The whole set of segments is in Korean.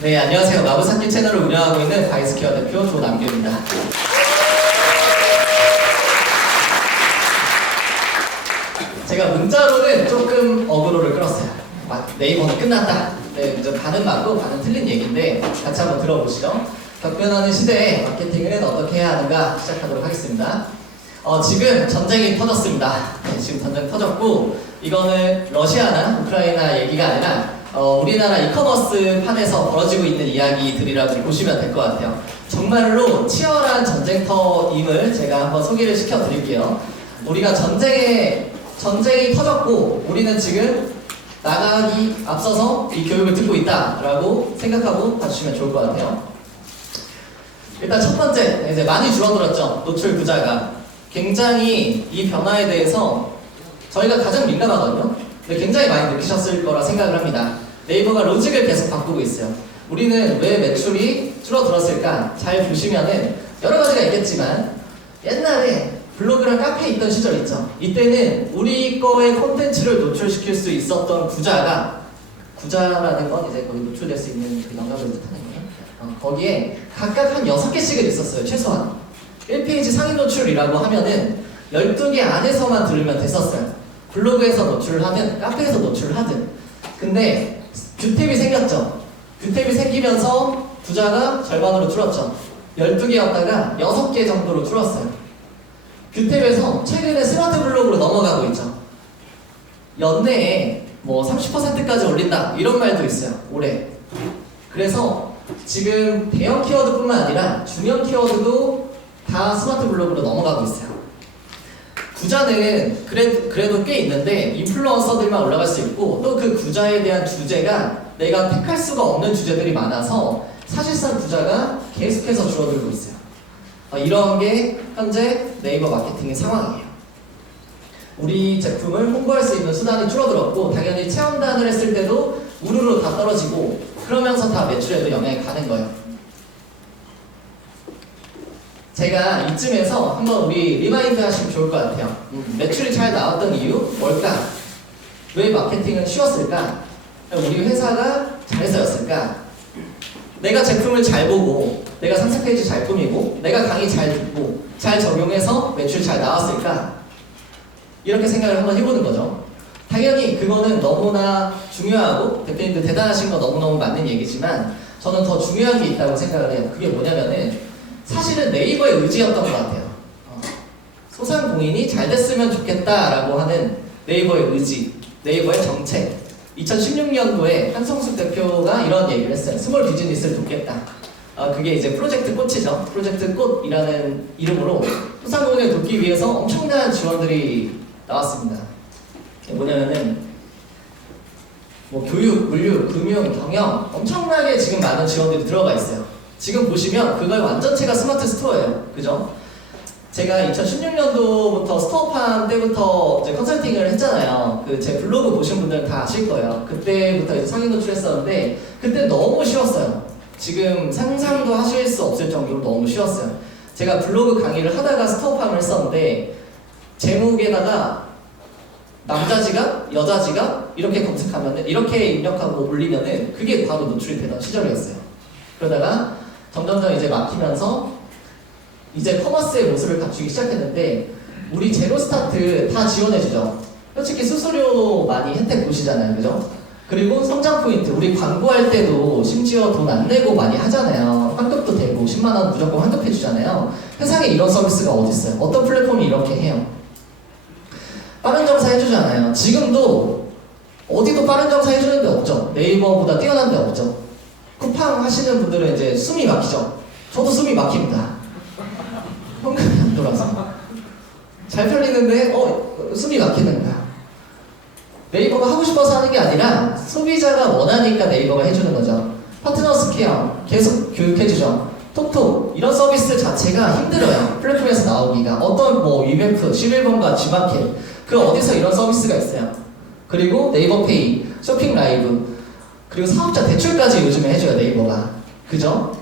네, 안녕하세요. 마부산길 채널을 운영하고 있는 바이스케어 대표 조남규입니다. 제가 문자로는 조금 어그로를 끌었어요. 네이버는 끝났다. 네, 이제 반은 맞고 반은 틀린 얘기인데 같이 한번 들어보시죠. 격변하는 시대에 마케팅은 어떻게 해야 하는가 시작하도록 하겠습니다. 지금 전쟁이 터졌습니다. 네, 지금 전쟁 터졌고 이거는 러시아나 우크라이나 얘기가 아니라 우리나라 이커머스 판에서 벌어지고 있는 이야기들이라고 보시면 될 것 같아요. 정말로 치열한 전쟁터임을 제가 한번 소개를 시켜드릴게요. 우리가 전쟁이 터졌고 우리는 지금 나가기 앞서서 이 교육을 듣고 있다라고 생각하고 봐주시면 좋을 것 같아요. 일단 첫 번째, 이제 많이 줄어들었죠. 노출 부자가. 굉장히 이 변화에 대해서 저희가 가장 민감하거든요. 근데 굉장히 많이 느끼셨을 거라 생각을 합니다. 네이버가 로직을 계속 바꾸고 있어요. 우리는 왜 매출이 줄어들었을까? 잘 보시면은 여러 가지가 있겠지만 옛날에 블로그랑 카페에 있던 시절 있죠. 이때는 우리 거의 콘텐츠를 노출시킬 수 있었던 구자라는 건 이제 거기 노출될 수 있는 그 영역을 뜻하는 거예요. 거기에 각각 한 6개씩은 있었어요. 최소한 1페이지 상위 노출이라고 하면은 12개 안에서만 들으면 됐었어요. 블로그에서 노출을 하든 카페에서 노출을 하든. 근데 뷰탭이 생겼죠. 뷰탭이 생기면서 부자가 절반으로 줄었죠. 12개였다가 6개 정도로 줄었어요. 뷰탭에서 최근에 스마트 블로그로 넘어가고 있죠. 연내에 뭐 30%까지 올린다 이런 말도 있어요. 올해. 그래서 지금 대형 키워드뿐만 아니라 중형 키워드도 다 스마트 블로그로 넘어가고 있어요. 구자는 그래도 꽤 있는데 인플루언서들만 올라갈 수 있고 또 그 구자에 대한 주제가 내가 택할 수가 없는 주제들이 많아서 사실상 구자가 계속해서 줄어들고 있어요. 이런 게 현재 네이버 마케팅의 상황이에요. 우리 제품을 홍보할 수 있는 수단이 줄어들었고 당연히 체험단을 했을 때도 우르르 다 떨어지고 그러면서 다 매출에도 영향이 가는 거예요. 제가 이쯤에서 한번 우리 리마인드 하시면 좋을 것 같아요. 매출이 잘 나왔던 이유 뭘까? 왜 마케팅은 쉬웠을까? 우리 회사가 잘해서였을까? 내가 제품을 잘 보고 내가 상세 페이지 잘 꾸미고 내가 강의 잘 듣고 잘 적용해서 매출 잘 나왔을까? 이렇게 생각을 한번 해보는 거죠. 당연히 그거는 너무나 중요하고 대표님들 대단하신 거 너무너무 맞는 얘기지만 저는 더 중요한 게 있다고 생각을 해요. 그게 뭐냐면은 사실은 네이버의 의지였던 것 같아요. 소상공인이 잘 됐으면 좋겠다라고 하는 네이버의 의지, 네이버의 정책. 2016년도에 한성숙 대표가 이런 얘기를 했어요. 스몰 비즈니스를 돕겠다. 그게 이제 프로젝트 꽃이죠. 프로젝트 꽃이라는 이름으로 소상공인을 돕기 위해서 엄청난 지원들이 나왔습니다. 뭐냐면은 뭐 교육, 물류, 금융, 경영 엄청나게 지금 많은 지원들이 들어가 있어요. 지금 보시면 그걸 완전체가 스마트 스토어예요. 그죠? 제가 2016년도부터 스토어판 때부터 이제 컨설팅을 했잖아요. 제 블로그 보신 분들은 다 아실 거예요. 그때부터 이제 상위 노출했었는데 그때 너무 쉬웠어요. 지금 상상도 하실 수 없을 정도로 너무 쉬웠어요. 제가 블로그 강의를 하다가 스토어팜을 했었는데 제목에다가 남자 지갑, 여자 지갑 이렇게 검색하면은 이렇게 입력하고 올리면은 그게 바로 노출이 되던 시절이었어요. 그러다가 점점점 이제 막히면서 이제 커머스의 모습을 갖추기 시작했는데 우리 제로스타트 다 지원해주죠. 솔직히 수수료 많이 혜택 보시잖아요. 그죠? 그리고 성장 포인트 우리 광고할 때도 심지어 돈 안 내고 많이 하잖아요. 환급도 되고 10만원 무조건 환급해주잖아요. 세상에 이런 서비스가 어딨어요? 어떤 플랫폼이 이렇게 해요? 빠른 정사 해주잖아요. 지금도 어디도 빠른 정사 해주는 데 없죠. 네이버보다 뛰어난 데 없죠. 쿠팡 하시는 분들은 이제 숨이 막히죠. 저도 숨이 막힙니다. 현금이 안 돌아서 잘 팔리는데 숨이 막히는 거야. 네이버가 하고 싶어서 하는 게 아니라 소비자가 원하니까 네이버가 해주는 거죠. 파트너스 케어 계속 교육해주죠. 톡톡 이런 서비스 자체가 힘들어요. 플랫폼에서 나오기가. 어떤 뭐 위메프, 11번가, G마켓 그 어디서 이런 서비스가 있어요. 그리고 네이버페이, 쇼핑 라이브 그리고 사업자 대출까지 요즘에 해줘요. 네이버가. 그죠?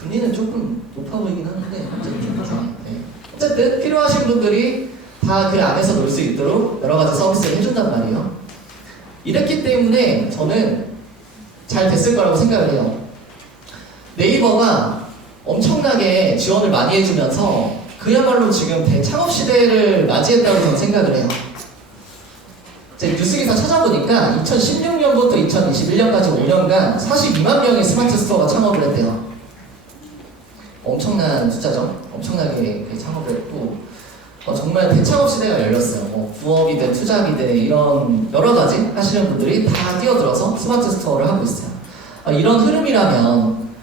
금리는 조금 높아 보이긴 하는데 어쨌든 필요하신 분들이 다 그 안에서 놀 수 있도록 여러 가지 서비스를 해준단 말이에요. 이랬기 때문에 저는 잘 됐을 거라고 생각을 해요. 네이버가 엄청나게 지원을 많이 해주면서 그야말로 지금 대창업 시대를 맞이했다고 저는 생각을 해요. 제 뉴스기사 찾아보니까 2016년부터 2021년까지 5년간 42만 명의 스마트 스토어가 창업을 했대요. 엄청난 숫자죠. 엄청나게 창업을 했고 정말 대창업 시대가 열렸어요. 부업이든 투잡이든 이런 여러 가지 하시는 분들이 다 뛰어들어서 스마트 스토어를 하고 있어요. 이런 흐름이라면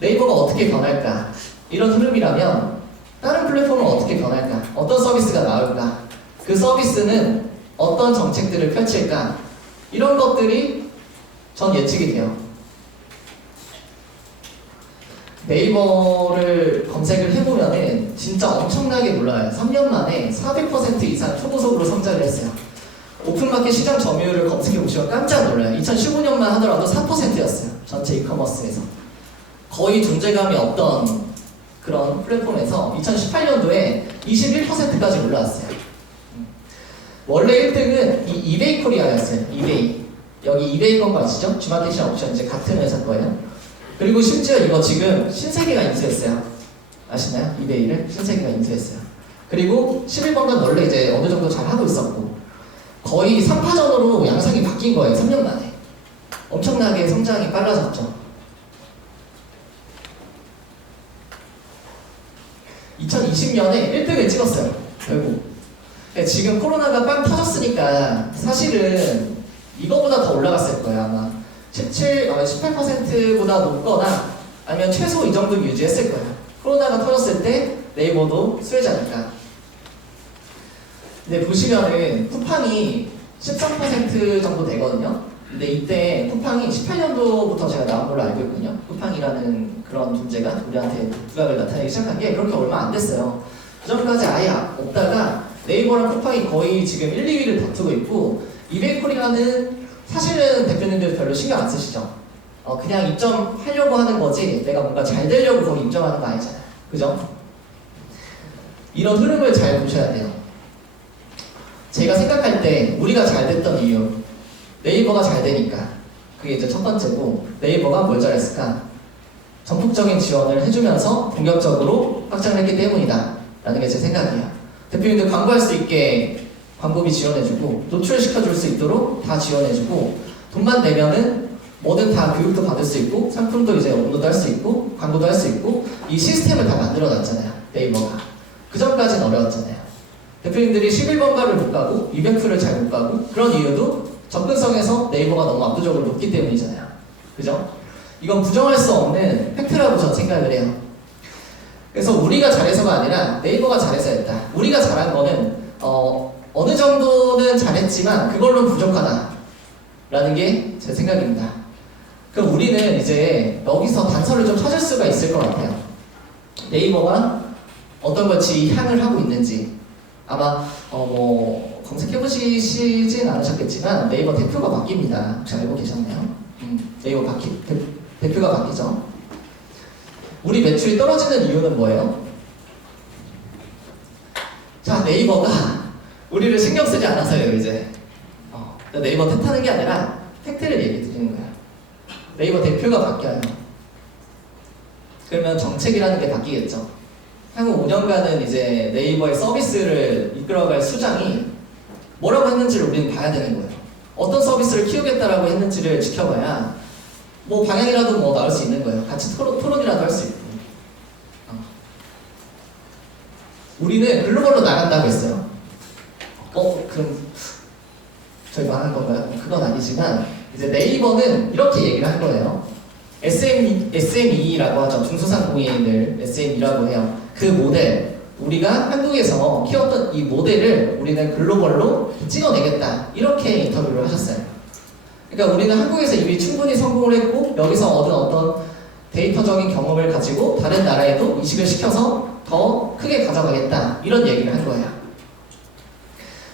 네이버가 어떻게 변할까? 이런 흐름이라면 다른 플랫폼은 어떻게 변할까? 어떤 서비스가 나올까? 그 서비스는 어떤 정책들을 펼칠까? 이런 것들이 전 예측이 돼요. 네이버를 검색을 해보면은 진짜 엄청나게 놀라요. 3년 만에 400% 이상 초고속으로 성장을 했어요. 오픈마켓 시장 점유율을 검색해 보시면 깜짝 놀라요. 2015년만 하더라도 4%였어요. 전체 이커머스에서. 거의 존재감이 없던 그런 플랫폼에서 2018년도에 21%까지 올라왔어요. 원래 1등은 이 이베이 코리아였어요. 이베이. 여기 이베이 건 거 아시죠? 주마켓이랑 옵션 이제 같은 회사 거예요. 그리고 심지어 이거 지금 신세계가 인수했어요. 아시나요? 이베이를 신세계가 인수했어요. 그리고 11번간 원래 이제 어느 정도 잘 하고 있었고 거의 3파전으로 양상이 바뀐 거예요. 3년 만에. 엄청나게 성장이 빨라졌죠. 2020년에 1등을 찍었어요. 결국. 지금 코로나가 빵 터졌으니까 사실은 이거보다 더 올라갔을 거예요. 아마 18%보다 높거나 아니면 최소 이 정도 유지했을 거예요. 코로나가 터졌을 때 네이버도 수혜자니까. 근데 보시면은 쿠팡이 13% 정도 되거든요. 근데 이때 쿠팡이 18년도부터 제가 나온 걸로 알고 있거든요. 쿠팡이라는 그런 존재가 우리한테 부각을 나타내기 시작한 게 그렇게 얼마 안 됐어요. 그 전까지 아예 없다가 네이버랑 쿠팡이 거의 지금 1, 2위를 다투고 있고 이베이코리아는 사실은 대표님들 별로 신경 안 쓰시죠. 그냥 입점하려고 하는 거지 내가 뭔가 잘 되려고 거기 입점하는 거 아니잖아요. 그죠? 이런 흐름을 잘 보셔야 돼요. 제가 생각할 때 우리가 잘 됐던 이유 네이버가 잘 되니까 그게 이제 첫 번째고 네이버가 뭘 잘했을까? 전폭적인 지원을 해주면서 본격적으로 확장을 했기 때문이다 라는 게 제 생각이에요. 대표님들 광고할 수 있게 광고비 지원해주고 노출시켜줄 수 있도록 다 지원해주고 돈만 내면은 뭐든 다 교육도 받을 수 있고 상품도 이제 업로드 할 수 있고 광고도 할 수 있고 이 시스템을 다 만들어놨잖아요. 네이버가. 그 전까지는 어려웠잖아요. 대표님들이 11번가를 못 가고 200%를 잘 못 가고 그런 이유도 접근성에서 네이버가 너무 압도적으로 높기 때문이잖아요. 그죠? 이건 부정할 수 없는 팩트라고 저는 생각을 해요. 그래서 우리가 잘해서가 아니라 네이버가 잘해서 했다. 우리가 잘한 거는 어느 정도는 잘했지만 그걸로 부족하다 라는 게 제 생각입니다. 그럼 우리는 이제 여기서 단서를 좀 찾을 수가 있을 것 같아요. 네이버가 어떤 것이 향을 하고 있는지 아마 검색해보시진 않으셨겠지만 네이버 대표가 바뀝니다. 혹시 알고 계셨나요? 네이버 대표가 바뀌죠. 우리 매출이 떨어지는 이유는 뭐예요? 자, 네이버가 우리를 신경 쓰지 않아서요, 이제. 네이버 탓하는 게 아니라 팩트를 얘기 드리는 거예요. 네이버 대표가 바뀌어요. 그러면 정책이라는 게 바뀌겠죠. 향후 5년간은 이제 네이버의 서비스를 이끌어갈 수장이 뭐라고 했는지를 우리는 봐야 되는 거예요. 어떤 서비스를 키우겠다라고 했는지를 지켜봐야 뭐 방향이라도 뭐 나올 수 있는 거예요. 같이 토론이라도 할 수 있고. 우리는 글로벌로 나간다고 했어요. 그럼 저희 망한 건가요? 그건 아니지만 이제 네이버는 이렇게 얘기를 할 거예요. SME라고 하죠. 중소상공인을 SME라고 해요. 그 모델, 우리가 한국에서 키웠던 이 모델을 우리는 글로벌로 찍어내겠다. 이렇게 인터뷰를 하셨어요. 그러니까 우리는 한국에서 이미 충분히 성공을 했고 여기서 얻은 어떤 데이터적인 경험을 가지고 다른 나라에도 이식을 시켜서 더 크게 가져가겠다. 이런 얘기를 한 거예요.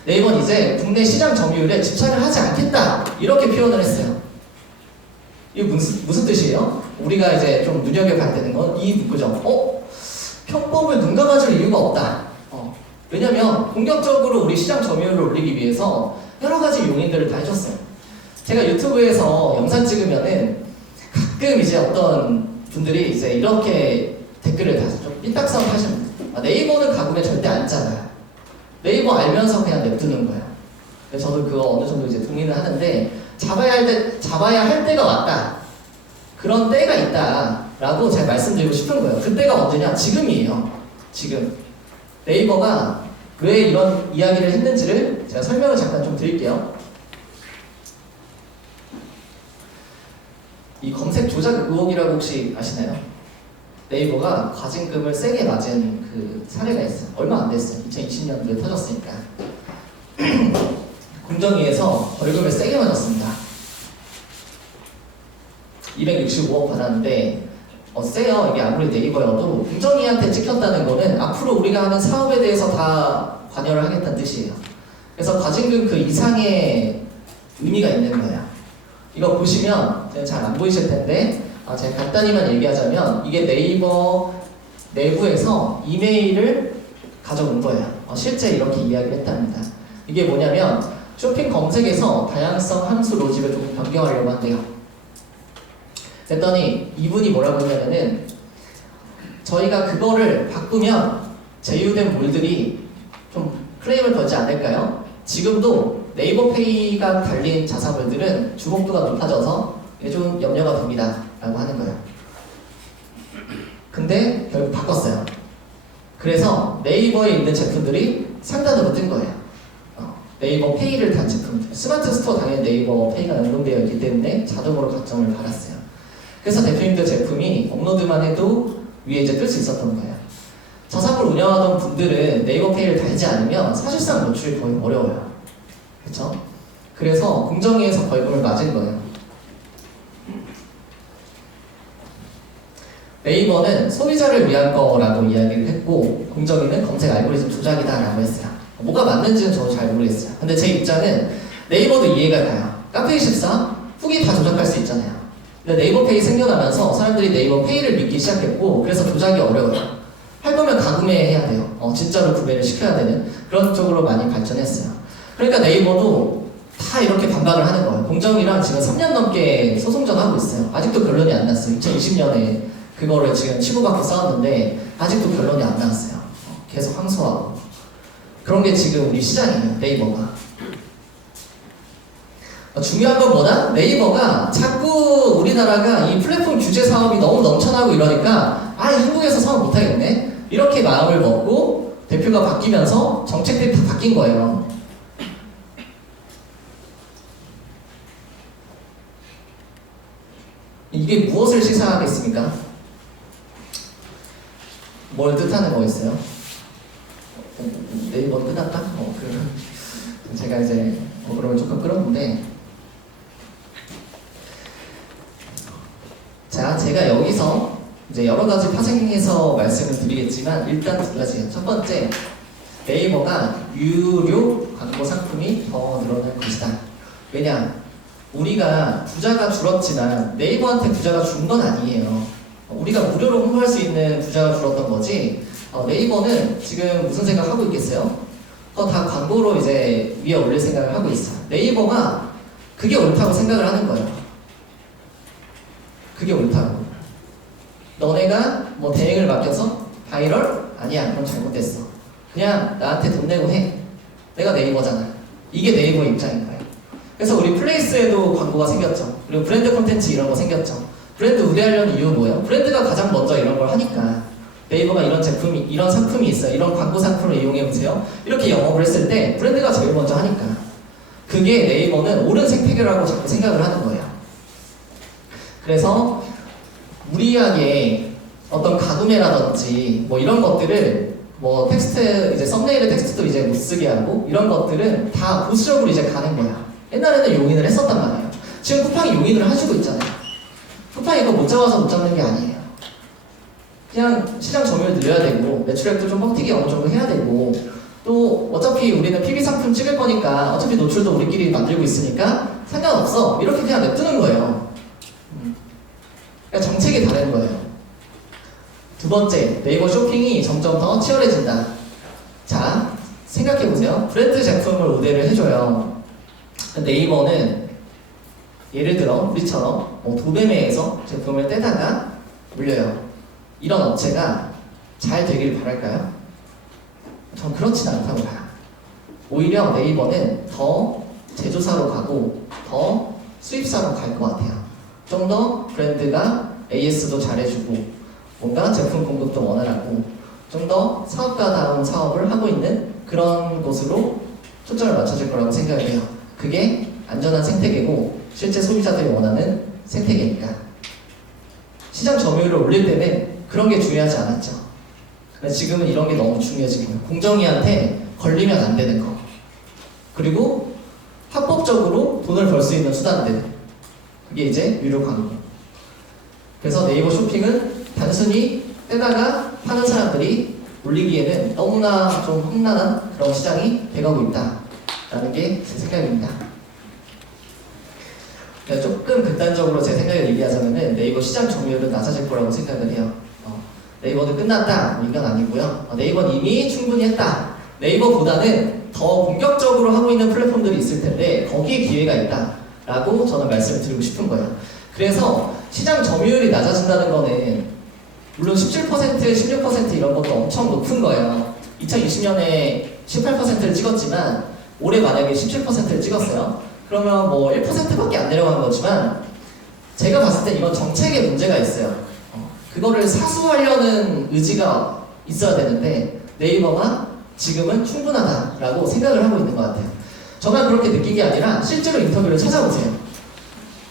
네이버는 이제 국내 시장 점유율에 집착을 하지 않겠다. 이렇게 표현을 했어요. 이게 무슨 뜻이에요? 우리가 이제 좀 눈여겨봐야 되는 건 이 문구죠. 편법을 눈 감아줄 이유가 없다. 왜냐면 공격적으로 우리 시장 점유율을 올리기 위해서 여러 가지 용인들을 다 해줬어요. 제가 유튜브에서 영상 찍으면은 가끔 이제 어떤 분들이 이제 이렇게 댓글을 다시 좀 삐딱선 하시는 네이버는 가구매 절대 안 짜요. 네이버 알면서 그냥 냅두는 거예요. 그래서 저도 그거 어느 정도 이제 동의는 하는데 잡아야 할 때가 왔다. 그런 때가 있다라고 제가 말씀드리고 싶은 거예요. 그때가 언제냐? 지금이에요. 지금 네이버가 왜 이런 이야기를 했는지를 제가 설명을 잠깐 좀 드릴게요. 이 검색 조작 의혹이라고 혹시 아시나요? 네이버가 과징금을 세게 맞은 그 사례가 있어요. 얼마 안 됐어요. 2020년도에 터졌으니까. 공정위에서 벌금을 세게 맞았습니다. 265억 받았는데 세요. 이게 아무리 네이버여도 공정위한테 찍혔다는 거는 앞으로 우리가 하는 사업에 대해서 다 관여를 하겠다는 뜻이에요. 그래서 과징금 그 이상의 의미가 있는 거예요. 이거 보시면 잘 안 보이실 텐데 제가 간단히만 얘기하자면 이게 네이버 내부에서 이메일을 가져온 거예요. 실제 이렇게 이야기를 했답니다. 이게 뭐냐면 쇼핑 검색에서 다양성 함수 로직을 조금 변경하려고 한대요. 그랬더니 이분이 뭐라고 했냐면은 저희가 그거를 바꾸면 제휴된 몰들이 좀 클레임을 걸지 않을까요? 지금도 네이버페이가 달린 자사몰들은 주목도가 높아져서 좀 염려가 됩니다 라고 하는 거예요. 근데 결국 바꿨어요. 그래서 네이버에 있는 제품들이 상단으로 뜬 거예요. 네이버페이를 단 제품들, 스마트 스토어 당연히 네이버페이가 연동되어 있기 때문에 자동으로 가점을 받았어요. 그래서 대표님들 제품이 업로드만 해도 위에 이제 뜰 수 있었던 거예요. 저사몰 운영하던 분들은 네이버페이를 달지 않으면 사실상 노출이 거의 어려워요. 그렇죠? 그래서 공정위에서 벌금을 맞은 거예요. 네이버는 소비자를 위한 거라고 이야기를 했고 공정위는 검색 알고리즘 조작이다 라고 했어요. 뭐가 맞는지는 저도 잘 모르겠어요. 근데 제 입장은 네이버도 이해가 가요. 카페24 후기 다 조작할 수 있잖아요. 근데 네이버페이 생겨나면서 사람들이 네이버페이를 믿기 시작했고 그래서 조작이 어려워요. 할 거면 가구매해야 돼요. 진짜로 구매를 시켜야 되는 그런 쪽으로 많이 발전했어요. 그러니까 네이버도 다 이렇게 반박을 하는 거예요. 공정위랑 지금 3년 넘게 소송전 하고 있어요. 아직도 결론이 안 났어요. 2020년에 그거를 지금 치고받고 싸웠는데 아직도 결론이 안 나왔어요. 계속 항소하고 그런 게 지금 우리 시장이에요. 네이버가. 중요한 건 뭐다? 네이버가 자꾸 우리나라가 이 플랫폼 규제 사업이 너무 넘쳐나고 이러니까 한국에서 사업 못하겠네? 이렇게 마음을 먹고 대표가 바뀌면서 정책들이 다 바뀐 거예요. 이게 무엇을 시사하겠습니까? 뭘 뜻하는 거였어요? 네이버 끝났다? 제가 이제 그러면 조금 끌었는데 자, 제가 여기서 이제 여러 가지 파생해서 말씀을 드리겠지만 일단 두 가지예요. 첫 번째, 네이버가 유료 광고 상품이 더 늘어날 것이다. 왜냐? 우리가 부자가 줄었지만 네이버한테 부자가 준 건 아니에요. 우리가 무료로 홍보할 수 있는 부자가 줄었던 거지. 네이버는 지금 무슨 생각하고 있겠어요? 다 광고로 이제 위에 올릴 생각을 하고 있어요. 네이버가 그게 옳다고 생각을 하는 거예요. 그게 옳다고. 너네가 뭐 대행을 맡겨서 바이럴? 아니야, 그럼 잘못됐어. 그냥 나한테 돈 내고 해. 내가 네이버잖아. 이게 네이버의 입장인 거예요. 그래서 우리 플레이스에도 광고가 생겼죠. 그리고 브랜드 콘텐츠 이런 거 생겼죠. 브랜드 우대하려는 이유는 뭐예요? 브랜드가 가장 먼저 이런 걸 하니까. 네이버가 이런 제품이, 이런 상품이 있어요. 이런 광고 상품을 이용해보세요. 이렇게 영업을 했을 때 브랜드가 제일 먼저 하니까. 그게 네이버는 옳은 생태계라고 자꾸 생각을 하는 거예요. 그래서 무리하게 어떤 가구매라든지 뭐 이런 것들을 뭐 텍스트, 이제 썸네일의 텍스트도 이제 못 쓰게 하고 이런 것들은 다 보수적으로 이제 가는 거야. 옛날에는 용인을 했었단 말이에요. 지금 쿠팡이 용인을 해주고 있잖아요. 쿠팡이 이거 못 잡아서 못 잡는 게 아니에요. 그냥 시장 점유율 늘려야 되고 매출액도 좀 뻥튀기 어느 정도 해야 되고 또 어차피 우리는 PB 상품 찍을 거니까 어차피 노출도 우리끼리 만들고 있으니까 상관없어. 이렇게 그냥 냅두는 거예요. 그러니까 정책이 다른 거예요. 두 번째, 네이버 쇼핑이 점점 더 치열해진다. 자, 생각해보세요. 브랜드 제품을 우대를 해줘요. 네이버는 예를 들어 우리처럼 도매매에서 제품을 떼다가 물려요. 이런 업체가 잘 되길 바랄까요? 전 그렇진 않다고 봐요. 오히려 네이버는 더 제조사로 가고 더 수입사로 갈 것 같아요. 좀 더 브랜드가 AS도 잘해주고 뭔가 제품 공급도 원활하고 좀 더 사업가다운 사업을 하고 있는 그런 곳으로 초점을 맞춰줄 거라고 생각을 해요. 그게 안전한 생태계고 실제 소비자들이 원하는 생태계니까. 시장 점유율을 올릴 때는 그런 게 중요하지 않았죠. 근데 지금은 이런 게 너무 중요해진 거예요. 공정위한테 걸리면 안 되는 거. 그리고 합법적으로 돈을 벌 수 있는 수단들. 그게 이제 유료 광고. 그래서 네이버 쇼핑은 단순히 떼다가 파는 사람들이 올리기에는 너무나 좀 험난한 그런 시장이 돼가고 있다라는 게 제 생각입니다. 조금 극단적으로 제 생각을 얘기하자면은 네이버 시장 점유율은 낮아질 거라고 생각을 해요. 네이버는 끝났다 이건 아니고요. 네이버는 이미 충분히 했다. 네이버보다는 더 본격적으로 하고 있는 플랫폼들이 있을 텐데 거기에 기회가 있다라고 저는 말씀을 드리고 싶은 거예요. 그래서 시장 점유율이 낮아진다는 거는 물론 17%, 16% 이런 것도 엄청 높은 거예요. 2020년에 18%를 찍었지만 올해 만약에 17%를 찍었어요. 그러면 뭐 1%밖에 안 내려간 거지만 제가 봤을 때 이건 정책에 문제가 있어요. 그거를 사수하려는 의지가 있어야 되는데 네이버가 지금은 충분하다라고 생각을 하고 있는 것 같아요. 저만 그렇게 느낀 게 아니라 실제로 인터뷰를 찾아보세요.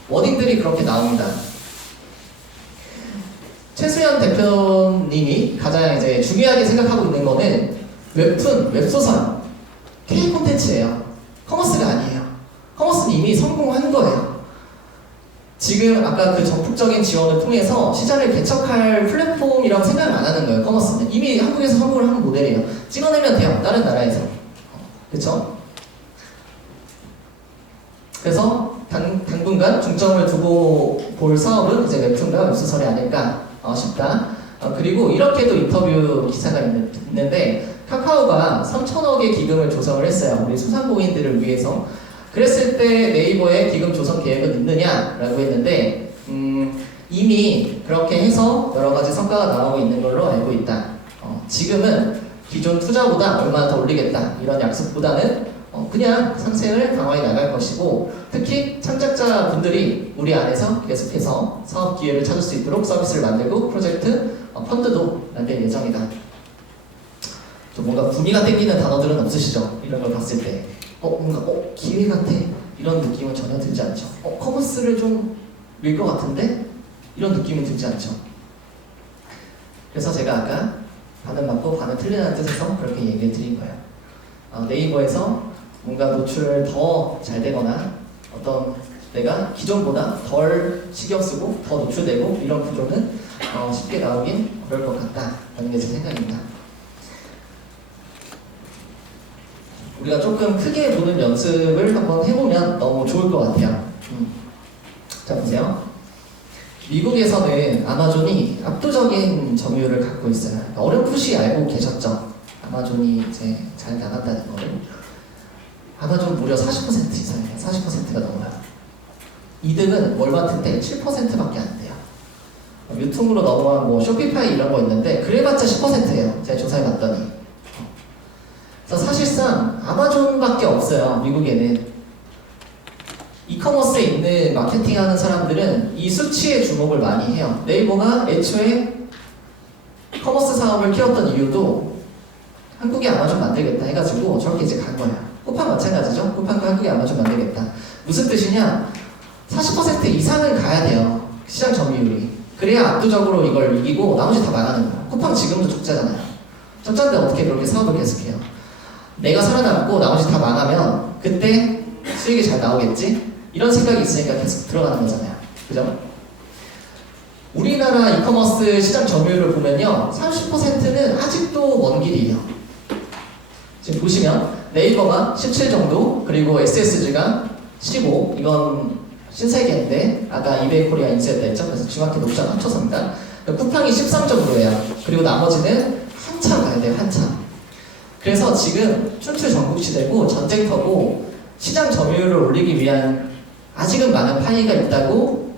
워딩들이 그렇게 나옵니다. 최수연 대표님이 가장 이제 중요하게 생각하고 있는 거는 웹툰, 웹소설, K 콘텐츠예요. 커머스가 아니에요. 커머스는 이미 성공한 거예요. 지금 아까 그 적극적인 지원을 통해서 시장을 개척할 플랫폼이라고 생각을 안 하는 거예요. 커머스는 이미 한국에서 성공을 한 모델이에요. 찍어내면 돼요. 다른 나라에서. 그렇죠? 그래서 당분간 중점을 두고 볼 사업은 이제 웹툰과 웹소설이 아닐까 싶다. 그리고 이렇게도 인터뷰 기사가 있는데 카카오가 3천억의 기금을 조성을 했어요. 우리 소상공인들을 위해서. 그랬을 때 네이버의 기금 조성 계획은 있느냐라고 했는데 이미 그렇게 해서 여러 가지 성과가 나오고 있는 걸로 알고 있다. 지금은 기존 투자보다 얼마나 더 올리겠다 이런 약속보다는 그냥 상생을 강화해 나갈 것이고 특히 창작자분들이 우리 안에서 계속해서 사업 기회를 찾을 수 있도록 서비스를 만들고 프로젝트 펀드도 만들 예정이다. 좀 뭔가 구미가 땡기는 단어들은 없으시죠? 이런 걸 봤을 때 뭔가 기회 같아 이런 느낌은 전혀 들지 않죠. 커머스를 좀 밀 것 같은데 이런 느낌은 들지 않죠. 그래서 제가 아까 반은 맞고 반은 틀리다는 뜻에서 그렇게 얘기를 드린 거예요. 네이버에서 뭔가 노출을 더 잘 되거나 어떤 내가 기존보다 덜 신경 쓰고 더 노출되고 이런 구조는 쉽게 나오긴 어려울 것 같다라는 게 제 생각입니다. 우리가 조금 크게 보는 연습을 한번 해보면 너무 좋을 것 같아요. 자, 보세요. 미국에서는 아마존이 압도적인 점유율을 갖고 있어요. 어렴풋이 알고 계셨죠? 아마존이 이제 잘 나간다는 거를. 아마존 무려 40% 이상이에요. 40%가 넘어요. 2등은 월마트인데 7%밖에 안 돼요. 유통으로 넘어간 뭐 쇼피파이 이런 거 있는데 그래봤자 10%예요. 제가 조사해봤더니. 그래서 사실상 아마존밖에 없어요. 미국에는. 이커머스에 있는 마케팅하는 사람들은 이 수치에 주목을 많이 해요. 네이버가 애초에 커머스 사업을 키웠던 이유도 한국에 아마존 만들겠다 해가지고 저렇게 이제 간 거예요. 쿠팡 마찬가지죠. 쿠팡도 한국에 아마존 만들겠다. 무슨 뜻이냐? 40% 이상은 가야 돼요. 시장 점유율이. 그래야 압도적으로 이걸 이기고 나머지 다 망하는 거예요. 쿠팡 지금도 적자잖아요. 적자인데 어떻게 그렇게 사업을 계속해요? 내가 살아남고 나머지 다 망하면 그때 수익이 잘 나오겠지? 이런 생각이 있으니까 계속 들어가는 거잖아요. 그죠? 우리나라 이커머스 시장 점유율을 보면요. 30%는 아직도 먼 길이에요. 지금 보시면 네이버가 17 정도, 그리고 SSG가 15, 이건 신세계인데 아까 이베이 코리아 인수했다 했죠? 그래서 중학교 옵션 합쳐서입니다. 쿠팡이 13 정도예요. 그리고 나머지는 한참 가야 돼요. 한참. 그래서 지금 춘추 전국시대고 전쟁터고 시장 점유율을 올리기 위한 아직은 많은 파이가 있다고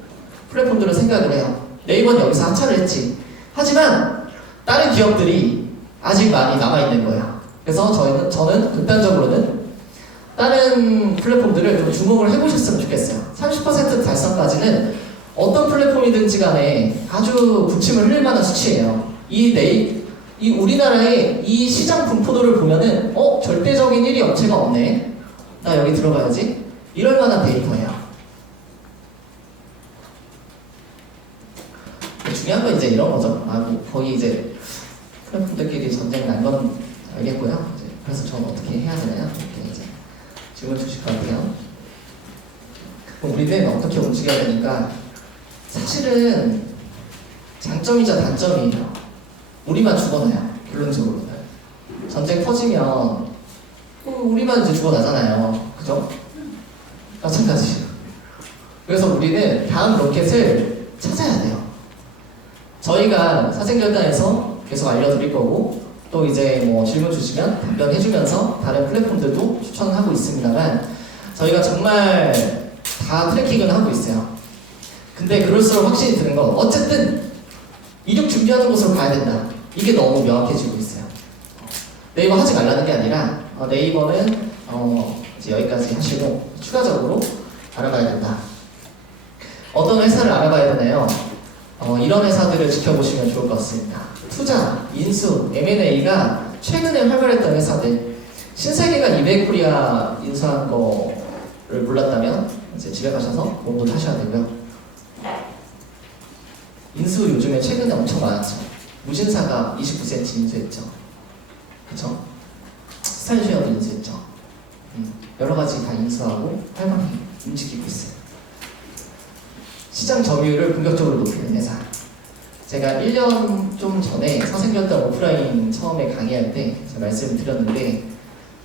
플랫폼들은 생각을 해요. 네이버는 여기서 하차를 했지. 하지만 다른 기업들이 아직 많이 남아있는 거예요. 그래서 저는 극단적으로는 다른 플랫폼들을 좀 주목을 해보셨으면 좋겠어요. 30% 달성까지는 어떤 플랫폼이든지 간에 아주 부침을 흘릴 만한 수치예요. 이 우리나라의 이 시장 분포도를 보면은 절대적인 1위 업체가 없네. 나 여기 들어가야지. 이럴 만한 데이터예요. 중요한 건 이제 이런 거죠. 뭐 거의 이제 플랫폼들끼리 전쟁 난 건 알겠고요. 그래서 저는 어떻게 해야 되나요? 이렇게 이제 질문 주실 것 같아요. 그럼 우리는 어떻게 움직여야 되니까 사실은 장점이자 단점이에요. 우리만 죽어나요. 결론적으로는 전쟁 터지면 우리만 이제 죽어나잖아요. 그죠? 마찬가지예요. 그래서 우리는 다음 로켓을 찾아야 돼요. 저희가 사생결단에서 계속 알려드릴 거고 또 이제 뭐 질문 주시면 답변해주면서 다른 플랫폼들도 추천하고 있습니다만 저희가 정말 다 트래킹을 하고 있어요. 근데 그럴수록 확신이 드는 건 어쨌든 이륙 준비하는 곳으로 가야 된다. 이게 너무 명확해지고 있어요. 네이버 하지 말라는 게 아니라 네이버는 이제 여기까지 하시고 추가적으로 알아봐야 된다. 어떤 회사를 알아봐야 되나요? 이런 회사들을 지켜보시면 좋을 것 같습니다. 투자, 인수, M&A가 최근에 활발했던 회사들. 신세계가 200코리아 인수한 거를 몰랐다면 이제 집에 가셔서 몸도 타셔야 되고요. 인수 요즘에 최근에 엄청 많았죠. 무신사가 29cm 인수했죠. 그쵸? 스타일쉐어도 인수했죠. 여러 가지 다 인수하고 활발히 움직이고 있어요. 시장 점유율을 본격적으로 높이는 회사. 제가 1년 좀 전에 사생결단 오프라인 처음에 강의할 때 제가 말씀을 드렸는데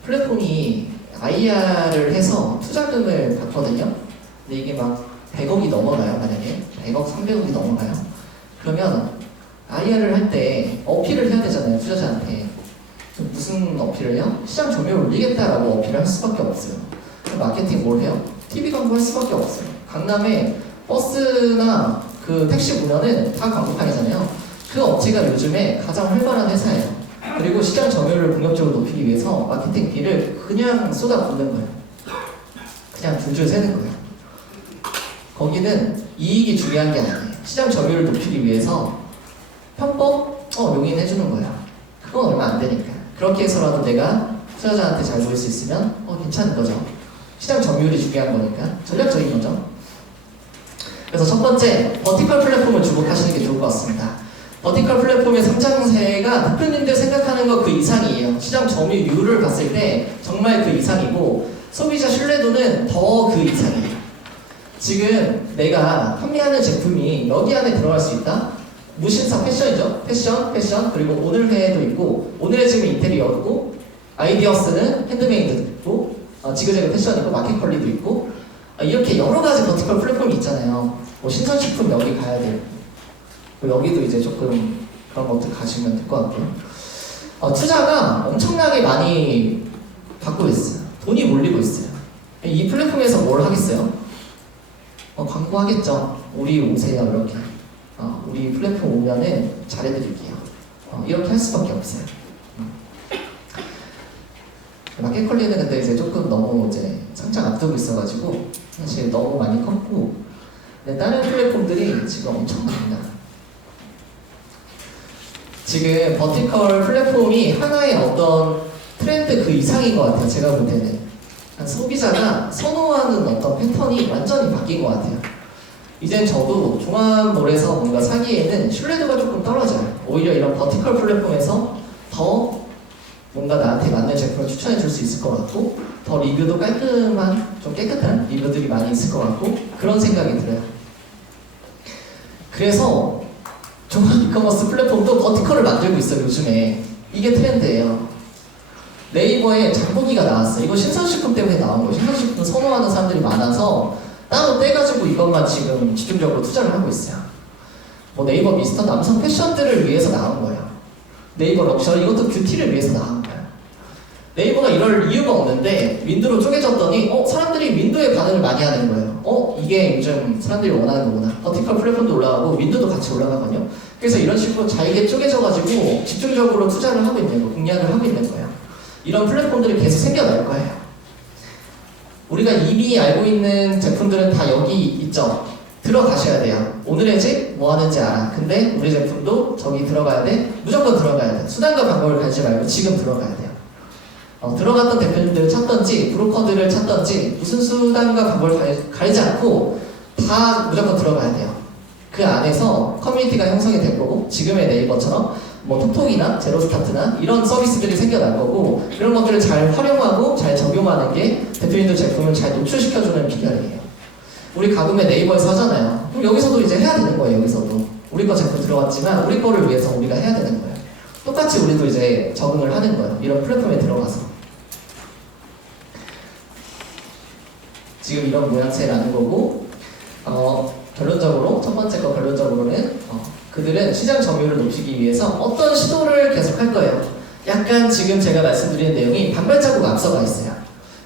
플랫폼이 IR을 해서 투자금을 받거든요. 근데 이게 막 100억이 넘어가요. 만약에 100억, 300억이 넘어가요. 그러면 IR을 할 때 어필을 해야 되잖아요. 투자자한테. 무슨 어필을 해요? 시장 점유율을 올리겠다라고 어필을 할 수밖에 없어요. 마케팅 뭘 해요? TV 광고 할 수밖에 없어요. 강남에 버스나 그 택시 보면은 다 광고판이잖아요. 그 업체가 요즘에 가장 활발한 회사예요. 그리고 시장 점유율을 본격적으로 높이기 위해서 마케팅비를 그냥 쏟아붓는 거예요. 그냥 줄줄 새는 거예요. 거기는 이익이 중요한 게 아니에요. 시장 점유율을 높이기 위해서 편법 용인해주는 거예요. 그건 얼마 안 되니까. 그렇게 해서라도 내가 투자자한테 잘 보일 수 있으면 괜찮은 거죠. 시장 점유율이 중요한 거니까 전략적인 거죠. 그래서 첫 번째, 버티컬 플랫폼을 주목하시는 게 좋을 것 같습니다. 버티컬 플랫폼의 성장세가 대표님들 생각하는 것 그 이상이에요. 시장 점유율을 봤을 때 정말 그 이상이고 소비자 신뢰도는 더 그 이상이에요. 지금 내가 판매하는 제품이 여기 안에 들어갈 수 있다? 무신사 패션이죠. 패션 그리고 오늘회도 있고 오늘의 집은 인테리어고 아이디어스는 핸드메이드도 있고 지그재그 패션이고 마켓컬리도 있고 이렇게 여러 가지 버티컬 플랫폼이 있잖아요. 뭐 신선식품 여기 가야 되고 여기도 이제 조금 그런 것들 가시면 될 것 같고요. 투자가 엄청나게 많이 받고 있어요. 돈이 몰리고 있어요. 이 플랫폼에서 뭘 하겠어요? 광고하겠죠. 우리 오세요 이렇게. 우리 플랫폼 오면은 잘해드릴게요. 이렇게 할 수밖에 없어요. 마켓컬리는 근데 이제 조금 너무 이제 상장 앞두고 있어가지고 사실 너무 많이 컸고, 근데 다른 플랫폼들이 지금 엄청납니다. 지금 버티컬 플랫폼이 하나의 어떤 트렌드 그 이상인 것 같아요. 제가 볼 때는 소비자가 선호하는 어떤 패턴이 완전히 바뀐 것 같아요. 이젠 저도 종합몰에서 뭔가 사기에는 신뢰도가 조금 떨어져요. 오히려 이런 버티컬 플랫폼에서 더 뭔가 나한테 맞는 제품을 추천해 줄 수 있을 것 같고, 더 리뷰도 깔끔한, 좀 깨끗한 리뷰들이 많이 있을 것 같고, 그런 생각이 들어요. 그래서 종합 이커머스 플랫폼도 버티컬을 만들고 있어요. 요즘에 이게 트렌드예요. 네이버에 장보기가 나왔어요. 이거 신선식품 때문에 나온 거예요. 신선식품 선호하는 사람들이 많아서 따로 떼가지고 이것만 지금 집중적으로 투자를 하고 있어요. 뭐 네이버 미스터 남성 패션들을 위해서 나온 거예요. 네이버 럭셔리 이것도 뷰티를 위해서 나온 거예요. 네이버가 이럴 이유가 없는데 윈도우로 쪼개졌더니 사람들이 윈도우에 반응을 많이 하는 거예요. 이게 요즘 사람들이 원하는 거구나. 버티컬 플랫폼도 올라가고 윈도도 같이 올라가거든요. 그래서 이런 식으로 잘게 쪼개져가지고 집중적으로 투자를 하고 있는 거, 공략을 하고 있는 거예요. 이런 플랫폼들이 계속 생겨날 거예요. 우리가 이미 알고 있는 제품들은 다 여기 있죠. 들어가셔야 돼요. 오늘의 집 뭐 하는지 알아. 근데 우리 제품도 저기 들어가야 돼. 무조건 들어가야 돼. 수단과 방법을 가지 말고 지금 들어가야 돼요. 들어갔던 대표님들을 찾던지 브로커들을 찾던지 무슨 수단과 방법을 가리지 않고 다 무조건 들어가야 돼요. 그 안에서 커뮤니티가 형성이 될 거고 지금의 네이버처럼 뭐 톡톡이나 제로스타트나 이런 서비스들이 생겨날 거고 이런 것들을 잘 활용하고 잘 적용하는 게 대표님들 제품을 잘 노출시켜주는 비결이에요. 우리 가금에 네이버에서 하잖아요. 그럼 여기서도 이제 해야 되는 거예요. 여기서도 우리 거 제품 들어갔지만 우리 거를 위해서 우리가 해야 되는 거예요. 똑같이 우리도 이제 적응을 하는 거예요. 이런 플랫폼에 들어가서 지금 이런 모양새라는 거고 결론적으로 첫 번째 거 결론적으로는 그들은 시장 점유율을 높이기 위해서 어떤 시도를 계속 할 거예요. 약간 지금 제가 말씀드린 내용이 반발자국 앞서가 있어요.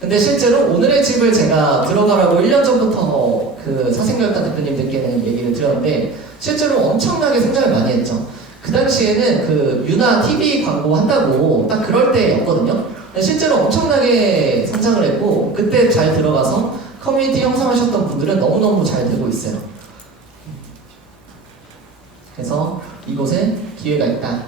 근데 실제로 오늘의 집을 제가 들어가라고 1년 전부터 그 사생결단 대표님들께는 얘기를 드렸는데 실제로 엄청나게 성장을 많이 했죠. 그 당시에는 그 유나 TV 광고 한다고 딱 그럴 때였거든요. 실제로 엄청나게 성장을 했고 그때 잘 들어가서 커뮤니티 형성하셨던 분들은 너무너무 잘 되고 있어요. 그래서 이곳에 기회가 있다.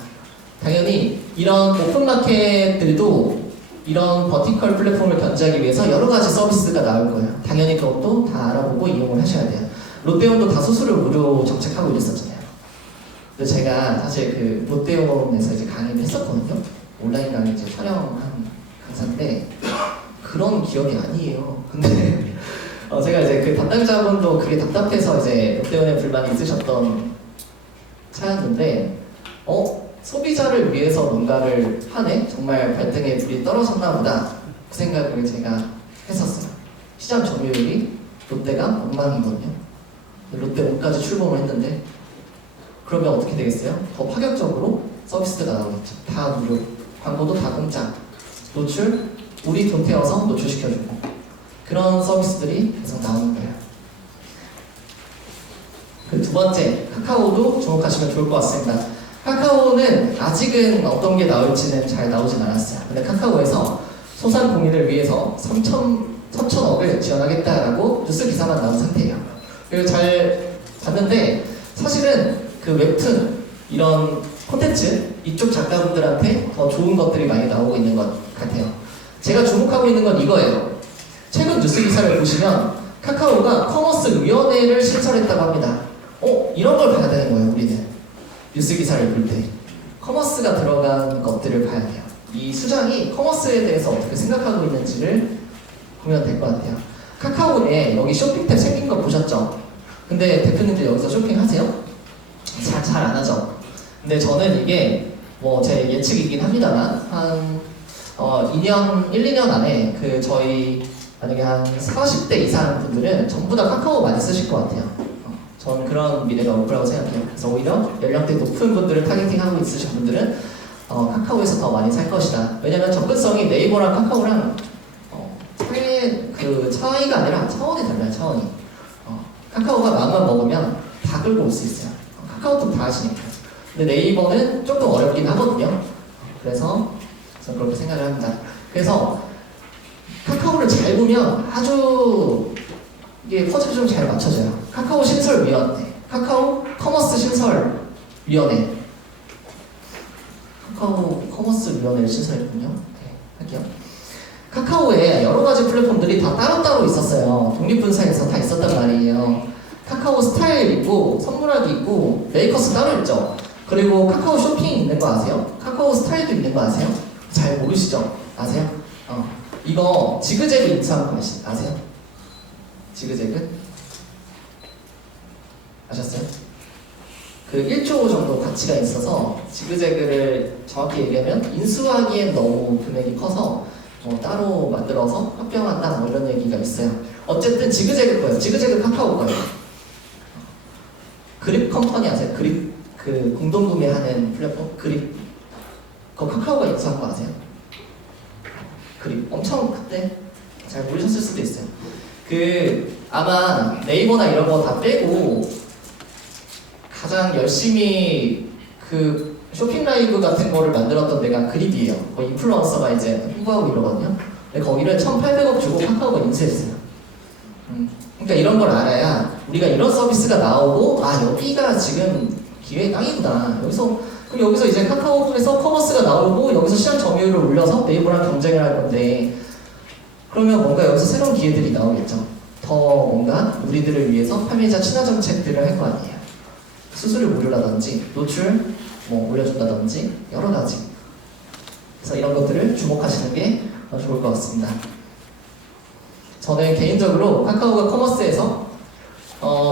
당연히 이런 오픈마켓들도 이런 버티컬 플랫폼을 견제하기 위해서 여러 가지 서비스가 나올 거예요. 당연히 그것도 다 알아보고 이용을 하셔야 돼요. 롯데온도 다 수수료 무료 정책하고 이랬었잖아요. 근데 제가 사실 그 롯데온에서 이제 강의를 했었거든요. 온라인 강의 이제 촬영한 강사인데 그런 기억이 아니에요. 근데 제가 이제 그 담당자분도 그게 답답해서 이제 롯데온에 불만이 있으셨던 차였는데 소비자를 위해서 뭔가를 하네? 정말 발등에 불이 떨어졌나 보다 그 생각을 제가 했었어요. 시장 점유율이 롯데가 엉망이거든요. 롯데온까지 출범을 했는데 그러면 어떻게 되겠어요? 더 파격적으로 서비스가 나오겠죠. 다 무료, 광고도 다 공짜, 노출 우리 돈 태워서 노출시켜주고 그런 서비스들이 계속 나오는 거예요. 그 두 번째, 카카오도 주목하시면 좋을 것 같습니다. 카카오는 아직은 어떤 게 나올지는 잘 나오진 않았어요. 근데 카카오에서 소상공인을 위해서 3천억을 지원하겠다라고 뉴스 기사만 나온 상태예요. 그리고 잘 봤는데 사실은 그 웹툰 이런 콘텐츠 이쪽 작가분들한테 더 좋은 것들이 많이 나오고 있는 것 같아요. 제가 주목하고 있는 건 이거예요. 최근 뉴스 기사를 보시면 카카오가 커머스 위원회를 신설했다고 합니다. 이런 걸 봐야 되는 거예요, 우리는. 뉴스 기사를 볼 때 커머스가 들어간 것들을 봐야 돼요. 이 수장이 커머스에 대해서 어떻게 생각하고 있는지를 보면 될 것 같아요. 카카오에 여기 쇼핑 탭 생긴 거 보셨죠? 근데 대표님들 여기서 쇼핑하세요? 잘 안 하죠? 근데 저는 이게 뭐 제 예측이긴 합니다만 한 1, 2년 안에 그 저희 만약에 한 40대 이상 분들은 전부 다 카카오 많이 쓰실 것 같아요. 저는 그런 미래가 올 거라고 생각해요. 그래서 오히려 연령대 높은 분들을 타겟팅하고 있으신 분들은 카카오에서 더 많이 살 것이다. 왜냐면 접근성이 네이버랑 카카오랑 그 차이가 아니라 차원이 달라요. 차원이. 카카오가 마음만 먹으면 다 끌고 올 수 있어요. 카카오톡 다 하시니까. 근데 네이버는 조금 어렵긴 하거든요. 그래서 저는 그렇게 생각을 합니다. 그래서 카카오를 잘 보면 아주 이게 퍼즐이 좀 잘 맞춰져요. 카카오 신설위원회, 카카오 커머스 신설위원회, 카카오 커머스 위원회를 신설했군요. 네, 할게요. 카카오에 여러 가지 플랫폼들이 다 따로따로 있었어요. 독립분사해서 다 있었단 말이에요. 카카오 스타일 있고, 선물하기 있고, 메이커스 따로 있죠. 그리고 카카오 쇼핑 있는 거 아세요? 카카오 스타일도 있는 거 아세요? 잘 모르시죠? 아세요? 이거 지그재그 인수한 거 아세요? 지그재그? 아셨어요? 그 1조 정도 가치가 있어서 지그재그를 정확히 얘기하면 인수하기엔 너무 금액이 커서 따로 만들어서 합병한다 뭐 이런 얘기가 있어요. 어쨌든 지그재그 거예요. 지그재그 카카오 거예요. 그립 컴퍼니 아세요? 그립 그 공동구매하는 플랫폼 그립 그거 카카오가 인수한 거 아세요? 그립 엄청 그때 잘 모르셨을 수도 있어요. 아마 네이버나 이런 거 다 빼고 가장 열심히 쇼핑 라이브 같은 거를 만들었던 데가 그립이에요. 인플루언서가 이제 홍보하고 이러거든요. 근데 거기를 1,800억 주고 카카오가 인수했어요. 그러니까 이런 걸 알아야 우리가 이런 서비스가 나오고 여기가 지금 기회의 땅이구나. 그럼 여기서 이제 카카오에서 커머스가 나오고 여기서 시장 점유율을 올려서 네이버랑 경쟁을 할 건데 그러면 뭔가 여기서 새로운 기회들이 나오겠죠. 더 뭔가 우리들을 위해서 판매자 친화 정책들을 할 거 아니에요. 수수료 무료라든지 노출 올려준다든지 여러 가지. 그래서 이런 것들을 주목하시는 게 좋을 것 같습니다. 저는 개인적으로 카카오가 커머스에서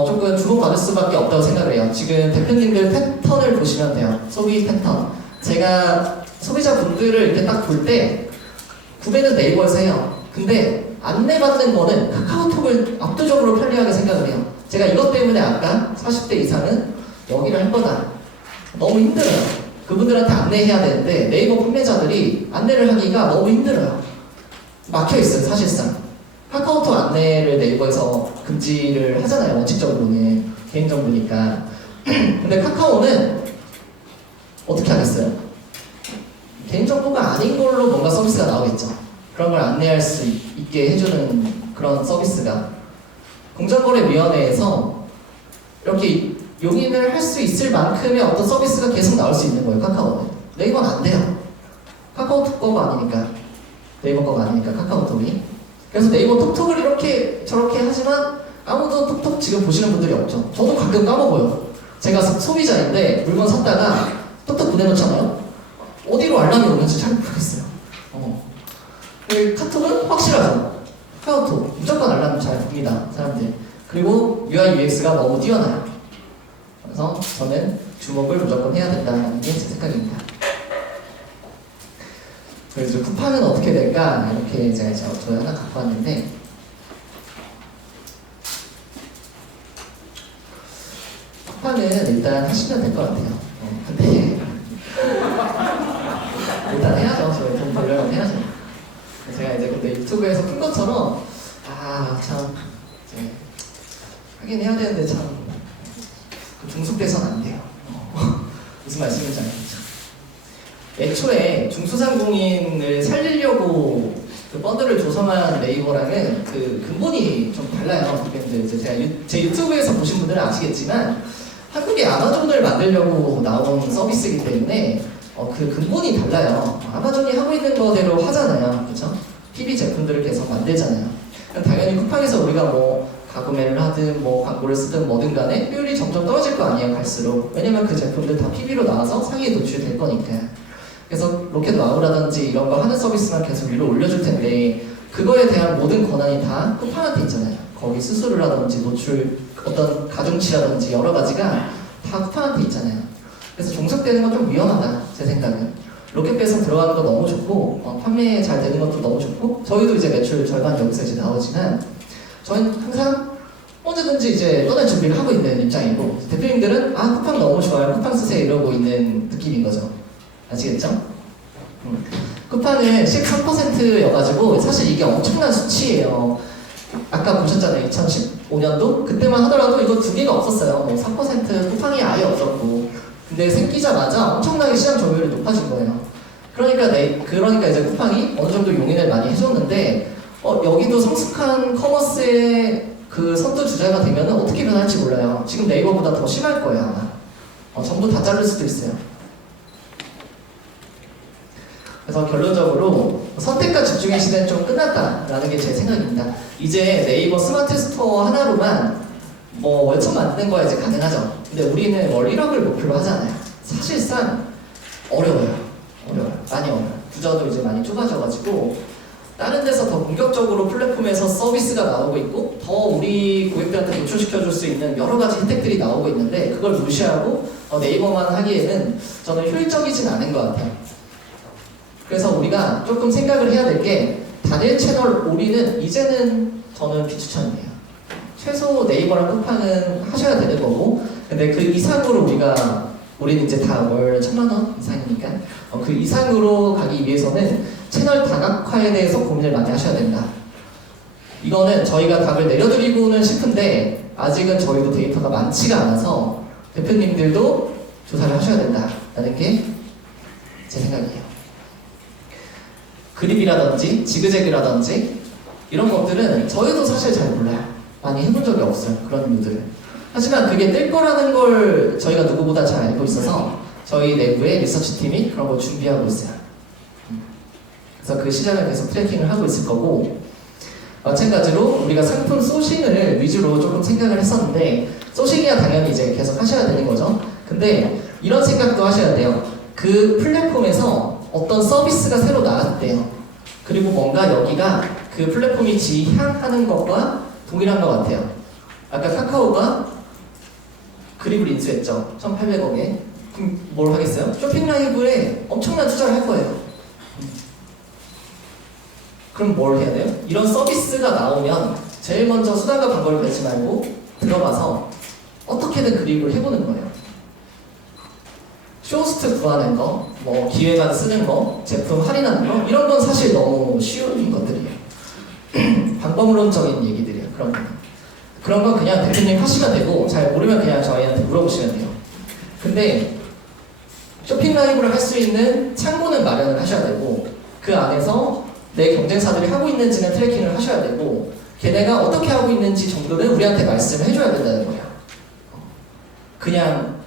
조금 주목받을 수밖에 없다고 생각을 해요. 지금 대표님들 패턴을 보시면 돼요. 소비 패턴. 제가 소비자분들을 이렇게 딱 볼 때 구매는 네이버에서 해요. 근데 안내받는 거는 카카오톡을 압도적으로 편리하게 생각을 해요. 제가 이것 때문에 아까 40대 이상은 여기를 할 거다. 너무 힘들어요. 그분들한테 안내해야 되는데 네이버 판매자들이 안내를 하기가 너무 힘들어요. 막혀있어요, 사실상. 카카오톡 안내를 네이버에서 금지를 하잖아요, 원칙적으로는. 개인정보니까. 근데 카카오는 어떻게 하겠어요? 개인정보가 아닌 걸로 뭔가 서비스가 나오겠죠. 그런 걸 안내할 수 있게 해주는 그런 서비스가. 공정거래위원회에서 이렇게 용인을 할 수 있을 만큼의 어떤 서비스가 계속 나올 수 있는 거예요, 카카오는. 네이버는 안 돼요. 카카오톡 거가 아니니까. 네이버 거가 아니니까, 카카오톡이. 그래서 네이버 톡톡을 이렇게 저렇게 하지만 아무도 톡톡 지금 보시는 분들이 없죠. 저도 가끔 까먹어요. 제가 소비자인데 물건 샀다가 톡톡 보내놓잖아요. 어디로 알람이 오는지 잘 모르겠어요. 카톡은 확실하죠. 카카오톡 무조건 알람 잘 봅니다, 사람들. 그리고 UI UX가 너무 뛰어나요. 그래서 저는 주목을 무조건 해야 된다는 게 제 생각입니다. 그래서 쿠팡은 어떻게 될까? 이렇게 제가 저 하나 갖고 왔는데 쿠팡은 일단 하시면 될 것 같아요. 근데 일단 해야죠. 저희 돈 벌려면 해야죠. 제가 이제 근데 유튜브에서 큰 것처럼 참 하긴 해야 되는데 참 중속돼서는 안 돼요. 무슨 말씀인지 알겠죠? 애초에 중소상공인을 살리려고 펀드를 조성한 네이버랑은 근본이 좀 달라요. 이제 제가 제 유튜브에서 보신 분들은 아시겠지만 한국의 아마존을 만들려고 나온 서비스이기 때문에 근본이 달라요. 아마존이 하고 있는 거대로 하잖아요. 그렇죠? PB 제품들을 계속 만들잖아요. 당연히 쿠팡에서 우리가 가구매를 하든 광고를 쓰든 뭐든 간에 효율이 점점 떨어질 거 아니에요, 갈수록. 왜냐면 그 제품들 다 PB로 나와서 상위에 노출될 거니까. 그래서 로켓 와우라든지 이런 거 하는 서비스만 계속 위로 올려줄 텐데 그거에 대한 모든 권한이 다 쿠팡한테 있잖아요. 거기 수수료라든지 노출, 어떤 가중치라든지 여러 가지가 다 쿠팡한테 있잖아요. 그래서 종속되는 건 좀 위험하다, 제 생각은. 로켓 배송 들어가는 거 너무 좋고 판매 잘 되는 것도 너무 좋고 저희도 이제 매출 절반 여기서 이제 나오지만 저희는 항상 언제든지 이제 떠날 준비를 하고 있는 입장이고 대표님들은 쿠팡 너무 좋아요, 쿠팡 쓰세요 이러고 있는 느낌인 거죠. 아시겠죠? 쿠팡은 13%여가지고 사실 이게 엄청난 수치예요. 아까 보셨잖아요. 2015년도? 그때만 하더라도 이거 두 개가 없었어요. 3% 쿠팡이 아예 없었고 근데 생기자마자 엄청나게 시장 점유율이 높아진 거예요. 그러니까 이제 쿠팡이 어느 정도 용인을 많이 해줬는데 여기도 성숙한 커머스의 선두주자가 되면 어떻게 변할지 몰라요. 지금 네이버보다 더 심할 거예요, 아마. 전부 다 자를 수도 있어요. 그래서 결론적으로 선택과 집중의 시대는 좀 끝났다라는 게 제 생각입니다. 이제 네이버 스마트 스토어 하나로만 월천 만드는 거야 이제 가능하죠. 근데 우리는 월 1억을 목표로 하잖아요. 사실상 어려워요. 많이 어려워요. 구조도 이제 많이 좁아져가지고 다른 데서 더 본격적으로 플랫폼에서 서비스가 나오고 있고 더 우리 고객들한테 노출시켜줄 수 있는 여러 가지 혜택들이 나오고 있는데 그걸 무시하고 네이버만 하기에는 저는 효율적이진 않은 것 같아요. 그래서 우리가 조금 생각을 해야 될 게 단일 채널 올인은 이제는 저는 비추천이에요. 최소 네이버랑 쿠팡은 하셔야 되는 거고 근데 그 이상으로 우리는 이제 다 월 1,000만 원 이상이니까 그 이상으로 가기 위해서는 채널 다각화에 대해서 고민을 많이 하셔야 된다. 이거는 저희가 답을 내려드리고는 싶은데 아직은 저희도 데이터가 많지가 않아서 대표님들도 조사를 하셔야 된다라는 게 제 생각이에요. 그립이라든지 지그재그라든지 이런 것들은 저희도 사실 잘 몰라요. 많이 해본 적이 없어요. 그런 이유들을. 하지만 그게 뜰 거라는 걸 저희가 누구보다 잘 알고 있어서 저희 내부의 리서치 팀이 그런 걸 준비하고 있어요. 그래서 그 시장을 계속 트래킹을 하고 있을 거고, 마찬가지로 우리가 상품 소싱을 위주로 조금 생각을 했었는데, 소싱이야 당연히 이제 계속 하셔야 되는 거죠. 근데 이런 생각도 하셔야 돼요. 그 플랫폼에서 어떤 서비스가 새로 나왔대요. 그리고 뭔가 여기가 그 플랫폼이 지향하는 것과 동일한 것 같아요. 아까 카카오가 그립을 인수했죠. 1,800억에. 그럼 뭘 하겠어요? 쇼핑 라이브에 엄청난 투자를 할 거예요. 그럼 뭘 해야 돼요? 이런 서비스가 나오면 제일 먼저 수단과 방법을 배지 말고 들어가서 어떻게든 그립을 해보는 거예요. 쇼호스트 구하는 거, 뭐 기획안 쓰는 거, 제품 할인하는 거, 이런 건 사실 너무 쉬운 것들이에요. 방법론적인 얘기들이에요. 그런 건 그냥 대표님 하시면 되고, 잘 모르면 그냥 저희한테 물어보시면 돼요. 근데 쇼핑 라이브를 할 수 있는 창구는 마련을 하셔야 되고, 그 안에서 내 경쟁사들이 하고 있는지는 트래킹을 하셔야 되고, 걔네가 어떻게 하고 있는지 정도는 우리한테 말씀을 해줘야 된다는 거예요. 그냥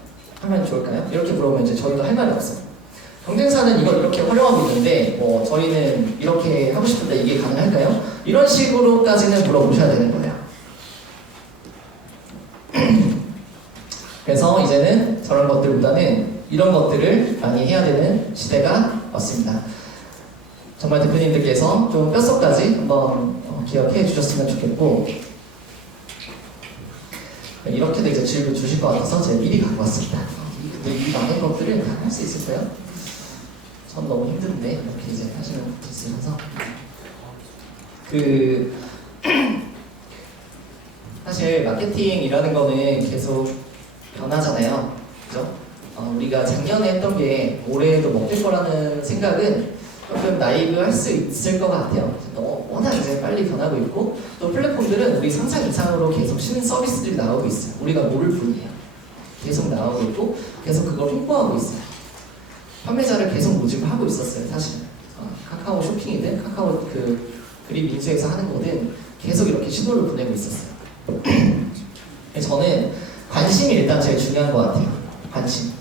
하면 좋을까요? 이렇게 물어보면 이제 저희도 할 말이 없어요. 경쟁사는 이걸 이렇게 활용하고 있는데 뭐 저희는 이렇게 하고 싶은데 이게 가능할까요? 이런 식으로까지는 물어보셔야 되는 거예요. 그래서 이제는 저런 것들보다는 이런 것들을 많이 해야 되는 시대가 왔습니다. 정말 대표님들께서 좀 뼛속까지 한번 기억해 주셨으면 좋겠고, 이렇게도 이제 질문 주실 것 같아서 제가 미리 갖고 왔습니다. 근데 이 많은 것들을 다 할 수 있을까요? 전 너무 힘든데 이렇게 이제 하시는 분들 있으셔서 사실 마케팅이라는 거는 계속 변하잖아요. 그죠? 우리가 작년에 했던 게 올해도 먹힐 거라는 생각은 조금 나이브 할 수 있을 것 같아요. 워낙 이제 빨리 변하고 있고, 또 플랫폼들은 우리 상상 이상으로 계속 신인 서비스들이 나오고 있어요. 우리가 모를 뿐이에요. 계속 나오고 있고, 계속 그걸 홍보하고 있어요. 판매자를 계속 모집을 하고 있었어요, 사실. 카카오 쇼핑이든, 카카오 그립 인수해서 하는 거든 계속 이렇게 신호를 보내고 있었어요. 저는 관심이 일단 제일 중요한 것 같아요. 관심.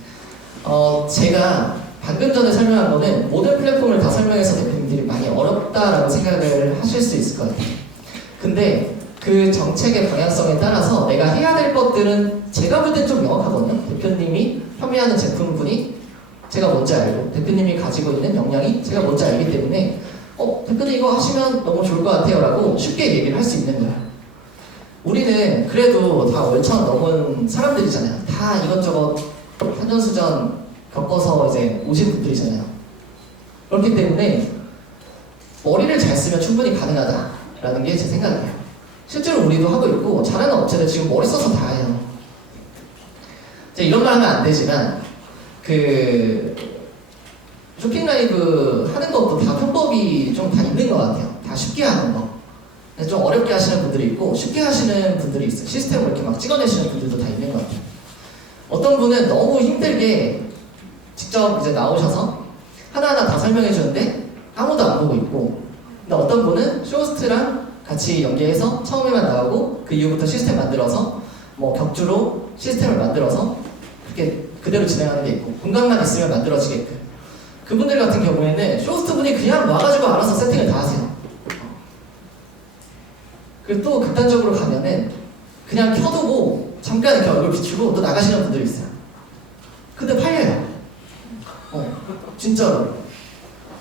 제가 방금 전에 설명한 거는 모든 플랫폼을 다 설명해서 대표님들이 많이 어렵다라고 생각을 하실 수 있을 것 같아요. 근데 그 정책의 방향성에 따라서 내가 해야 될 것들은 제가 볼 땐 좀 명확하거든요. 대표님이 판매하는 제품군이 제가 뭔지 알고, 대표님이 가지고 있는 역량이 제가 뭔지 알기 때문에 대표님 이거 하시면 너무 좋을 것 같아요 라고 쉽게 얘기를 할 수 있는 거야. 우리는 그래도 다 월천 넘은 사람들이잖아요. 다 이것저것 산전수전 겪어서 이제 오신 분들이잖아요. 그렇기 때문에 머리를 잘 쓰면 충분히 가능하다라는 게 제 생각이에요. 실제로 우리도 하고 있고, 잘하는 업체들 지금 머리 써서 다 해요. 이런 말 하면 안 되지만 쇼핑 라이브 하는 것도 다 편법이 좀 다 있는 것 같아요. 다 쉽게 하는 거. 좀 어렵게 하시는 분들이 있고 쉽게 하시는 분들이 있어요. 시스템을 이렇게 막 찍어내시는 분들도 다 있는 것 같아요. 어떤 분은 너무 힘들게 직접 이제 나오셔서 하나하나 다 설명해 주는데 아무도 안 보고 있고, 근데 어떤 분은 쇼호스트랑 같이 연계해서 처음에만 나오고 그 이후부터 시스템 만들어서 뭐 격주로 시스템을 만들어서 그렇게 그대로 진행하는 게 있고, 공간만 있으면 만들어지게끔. 그분들 같은 경우에는 쇼호스트 분이 그냥 와가지고 알아서 세팅을 다 하세요. 그리고 또 극단적으로 가면은 그냥 켜두고 잠깐 이렇게 얼굴 비추고 또 나가시는 분들이 있어요. 근데 팔려요. 진짜로.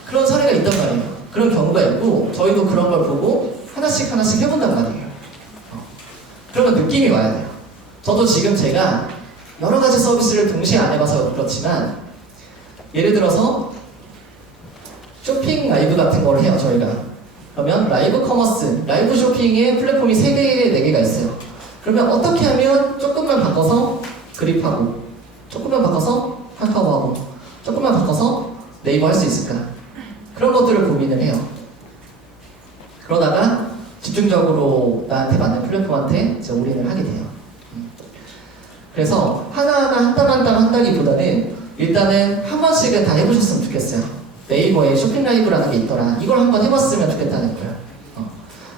그런 사례가 있단 말이에요. 그런 경우가 있고, 저희도 그런 걸 보고 하나씩 해본단 말이에요. 그러면 느낌이 와야 돼요. 저도 지금 제가 여러 가지 서비스를 동시에 안 해봐서 그렇지만, 예를 들어서 쇼핑 라이브 같은 걸 해요, 저희가. 그러면 라이브 커머스, 라이브 쇼핑의 플랫폼이 3개, 4개가 있어요. 그러면 어떻게 하면 조금만 바꿔서 그립하고, 조금만 바꿔서 카카오하고, 조금만 바꿔서 네이버 할 수 있을까? 그런 것들을 고민을 해요. 그러다가 집중적으로 나한테 맞는 플랫폼한테 이제 올인을 하게 돼요. 그래서 하나하나 한 달 한 달 한다기보다는 일단은 한 번씩은 다 해보셨으면 좋겠어요. 네이버에 쇼핑 라이브라는 게 있더라. 이걸 한번 해봤으면 좋겠다는 거예요.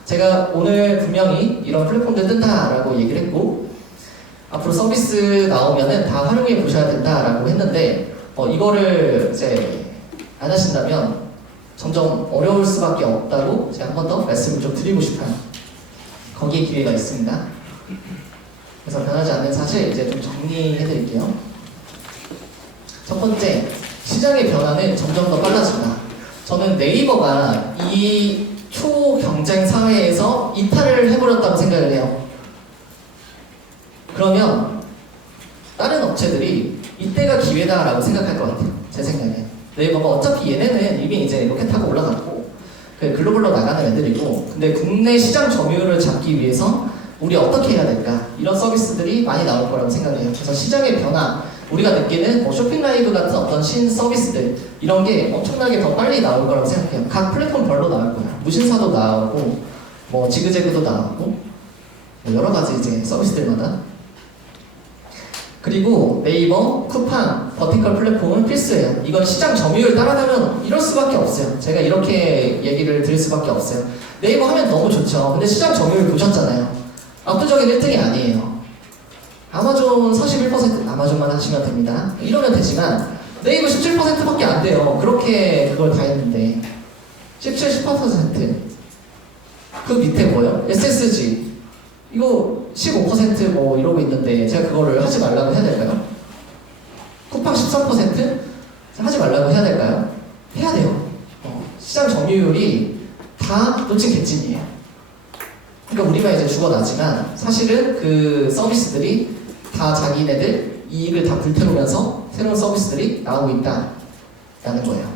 제가 오늘 분명히 이런 플랫폼들 뜬다라고 얘기를 했고 앞으로 서비스 나오면은 다 활용해 보셔야 된다라고 했는데 이거를 이제 안 하신다면 점점 어려울 수밖에 없다고 제가 한 번 더 말씀을 좀 드리고 싶어요. 거기에 기회가 있습니다. 그래서 변하지 않는 사실 이제 좀 정리해 드릴게요. 첫 번째, 시장의 변화는 점점 더 빨라진다. 저는 네이버가 이 초경쟁 사회에서 이탈을 해버렸다고 생각을 해요. 그러면 다른 업체들이 이때가 기회다라고 생각할 것 같아요. 제 생각에. 네이버가 어차피 얘네는 이미 이제 로켓 타고 올라갔고 글로벌로 나가는 애들이고 근데 국내 시장 점유율을 잡기 위해서 우리 어떻게 해야 될까? 이런 서비스들이 많이 나올 거라고 생각해요. 그래서 시장의 변화, 우리가 느끼는 쇼핑 라이브 같은 어떤 신 서비스들 이런 게 엄청나게 더 빨리 나올 거라고 생각해요. 각 플랫폼별로 나올 거예요. 무신사도 나오고 뭐 지그재그도 나오고 뭐 여러 가지 이제 서비스들마다. 그리고 네이버, 쿠팡, 버티컬 플랫폼은 필수예요. 이건 시장 점유율 따라가면 이럴 수밖에 없어요. 제가 이렇게 얘기를 드릴 수밖에 없어요. 네이버 하면 너무 좋죠. 근데 시장 점유율 보셨잖아요. 압도적인 1등이 아니에요. 아마존 41% 아마존만 하시면 됩니다. 이러면 되지만 네이버 17%밖에 안 돼요. 그렇게 그걸 다 했는데 17, 18%. 그 밑에 뭐예요? SSG 이거 15% 이러고 있는데 제가 그거를 하지 말라고 해야 될까요? 쿠팡 13% 하지 말라고 해야 될까요? 해야 돼요. 시장 점유율이 다 놓친 개찐이에요. 그러니까 우리만 이제 죽어나지만 사실은 그 서비스들이 다 자기네들 이익을 다 불태우면서 새로운 서비스들이 나오고 있다라는 거예요.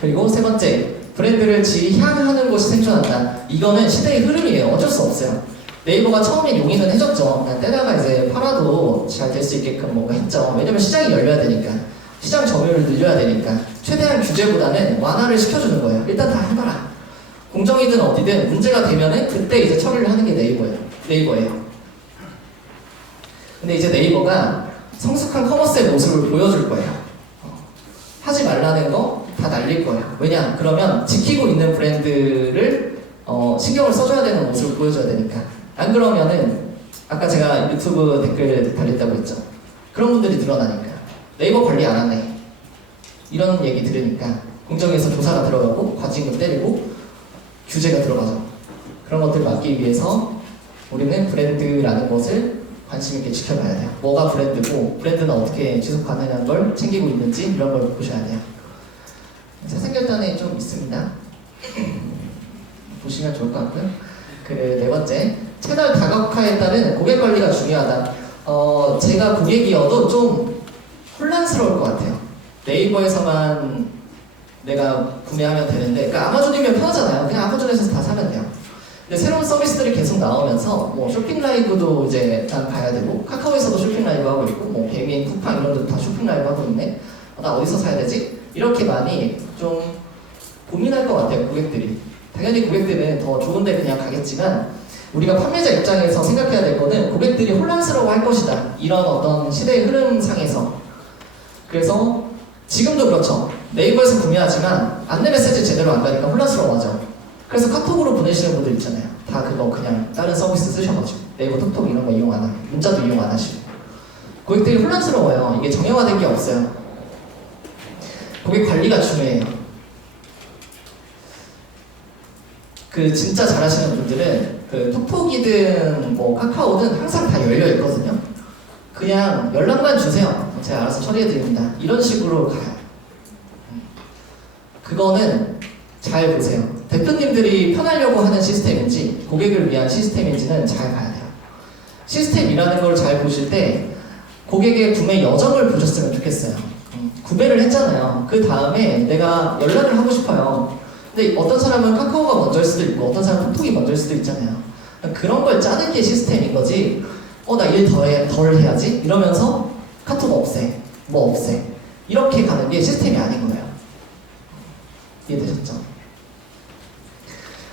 그리고 세 번째, 브랜드를 지향하는 것이 생존한다. 이거는 시대의 흐름이에요. 어쩔 수 없어요. 네이버가 처음에 용인은 해줬죠. 그냥 때다가 이제 팔아도 잘 될 수 있게끔 뭔가 했죠. 왜냐면 시장이 열려야 되니까. 시장 점유율을 늘려야 되니까. 최대한 규제보다는 완화를 시켜주는 거예요. 일단 다 해봐라. 공정이든 어디든 문제가 되면은 그때 이제 처리를 하는 게 네이버예요. 근데 이제 네이버가 성숙한 커머스의 모습을 보여줄 거예요. 하지 말라는 거 다 날릴 거예요. 왜냐? 그러면 지키고 있는 브랜드를 신경을 써줘야 되는 모습을 보여줘야 되니까. 안 그러면은 아까 제가 유튜브 댓글 달렸다고 했죠. 그런 분들이 늘어나니까. 네이버 관리 안 하네. 이런 얘기 들으니까 공정위에서 조사가 들어가고 과징금 때리고 규제가 들어가죠. 그런 것들 막기 위해서 우리는 브랜드라는 것을 관심 있게 지켜봐야 돼요. 뭐가 브랜드고 브랜드는 어떻게 지속 가능한 걸 챙기고 있는지 이런 걸 보셔야 돼요. 세상결단에 좀 있습니다. 보시면 좋을 것 같고요. 그 네 번째, 채널 다각화에 따른 고객 관리가 중요하다. 제가 고객이어도 좀 혼란스러울 것 같아요. 네이버에서만 내가 구매하면 되는데, 그러니까 아마존이면 편하잖아요. 그냥 아마존에서 다 사면 돼요. 근데 새로운 서비스들이 계속 나오면서 뭐 쇼핑 라이브도 이제 난 가야 되고 카카오에서도 쇼핑 라이브 하고 있고 뭐 배민, 쿠팡 이런 데도 다 쇼핑 라이브 하고 있네. 나 어디서 사야 되지? 이렇게 많이 좀 고민할 것 같아요. 고객들이. 당연히 고객들은 더 좋은 데 그냥 가겠지만 우리가 판매자 입장에서 생각해야 될 거는 고객들이 혼란스러워 할 것이다. 이런 어떤 시대의 흐름상에서. 그래서 지금도 그렇죠. 네이버에서 구매하지만 안내 메시지 제대로 안 가니까 혼란스러워하죠. 그래서 카톡으로 보내시는 분들 있잖아요. 다 그거 그냥 다른 서비스 쓰셔가지고 네이버 톡톡 이런 거 이용 안 하고 문자도 이용 안 하시고 고객들이 혼란스러워요. 이게 정형화된 게 없어요. 고객 관리가 중요해요. 그 진짜 잘하시는 분들은 그 톡톡이든 뭐 카카오든 항상 다 열려 있거든요. 그냥 연락만 주세요. 제가 알아서 처리해 드립니다. 이런 식으로 가요. 그거는 잘 보세요. 대표님들이 편하려고 하는 시스템인지 고객을 위한 시스템인지는 잘 봐야 돼요. 시스템이라는 걸 잘 보실 때 고객의 구매 여정을 보셨으면 좋겠어요. 구매를 했잖아요. 그 다음에 내가 연락을 하고 싶어요. 근데 어떤 사람은 카카오가 먼저일 수도 있고 어떤 사람은 톡톡이 먼저일 수도 있잖아요. 그런 걸 짜는 게 시스템인 거지. 나 일 덜 해야지? 이러면서 카톡 없애, 뭐 없애. 이렇게 가는 게 시스템이 아닌 거예요. 이해되셨죠?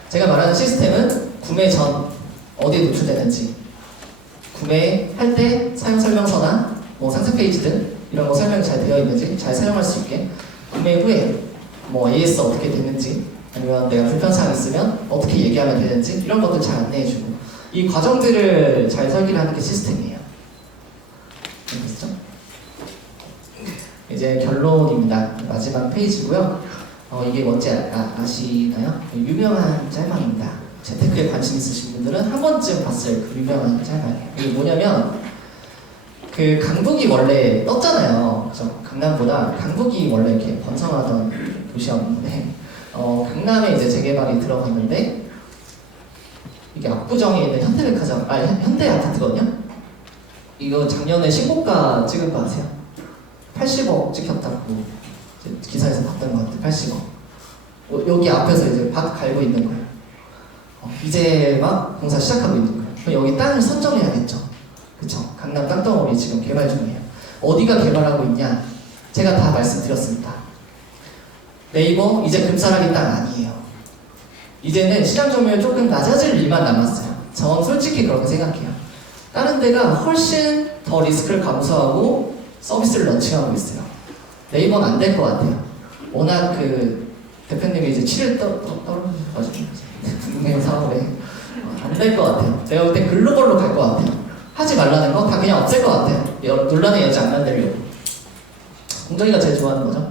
제가 말하는 시스템은 구매 전 어디에 노출되는지, 구매할 때 사용 설명서나 뭐 상세 페이지 등 이런 거 설명이 잘 되어 있는지 잘 사용할 수 있게, 구매 후에 뭐 AS 어떻게 됐는지, 아니면 내가 불편사항 있으면 어떻게 얘기하면 되는지 이런 것들 잘 안내해주고, 이 과정들을 잘 설계를 하는 게 시스템이에요. 알겠죠? 이제 결론입니다. 마지막 페이지고요. 이게 뭔지 아시나요? 유명한 짤방입니다. 재테크에 관심 있으신 분들은 한 번쯤 봤을 그 유명한 짤방이에요. 이게 뭐냐면 그 강북이 원래 떴잖아요. 그죠? 강남보다 강북이 원래 이렇게 번성하던 도시였는데 강남에 이제 재개발이 들어갔는데 이게 압구정에 있는 현대백화점, 현대아파트거든요. 이거 작년에 신고가 찍은 거 아세요? 80억 찍혔다고 기사에서 봤던 것 같아요. 80억. 여기 앞에서 이제 밭 갈고 있는 거예요. 이제 막 공사 시작하고 있는 거예요. 그럼 여기 땅을 선점해야겠죠. 그쵸? 강남 땅덩어리 지금 개발 중이에요. 어디가 개발하고 있냐? 제가 다 말씀드렸습니다. 네이버 이제 금싸라기 땅 아니에요. 이제는 시장 점유율 조금 낮아질 일만 남았어요. 전 솔직히 그렇게 생각해요. 다른 데가 훨씬 더 리스크를 감수하고 서비스를 런칭하고 있어요. 네이버는 안 될 것 같아요. 워낙 그 대표님이 이제 치를 떨어져가지고 분명히 사업에 안 될 것 같아요. 제가 볼 때 글로벌로 갈 것 같아요. 하지 말라는 거 다 그냥 없앨 것 같아요. 논란의 여지 안 만들려고. 공정이가 제일 좋아하는 거죠.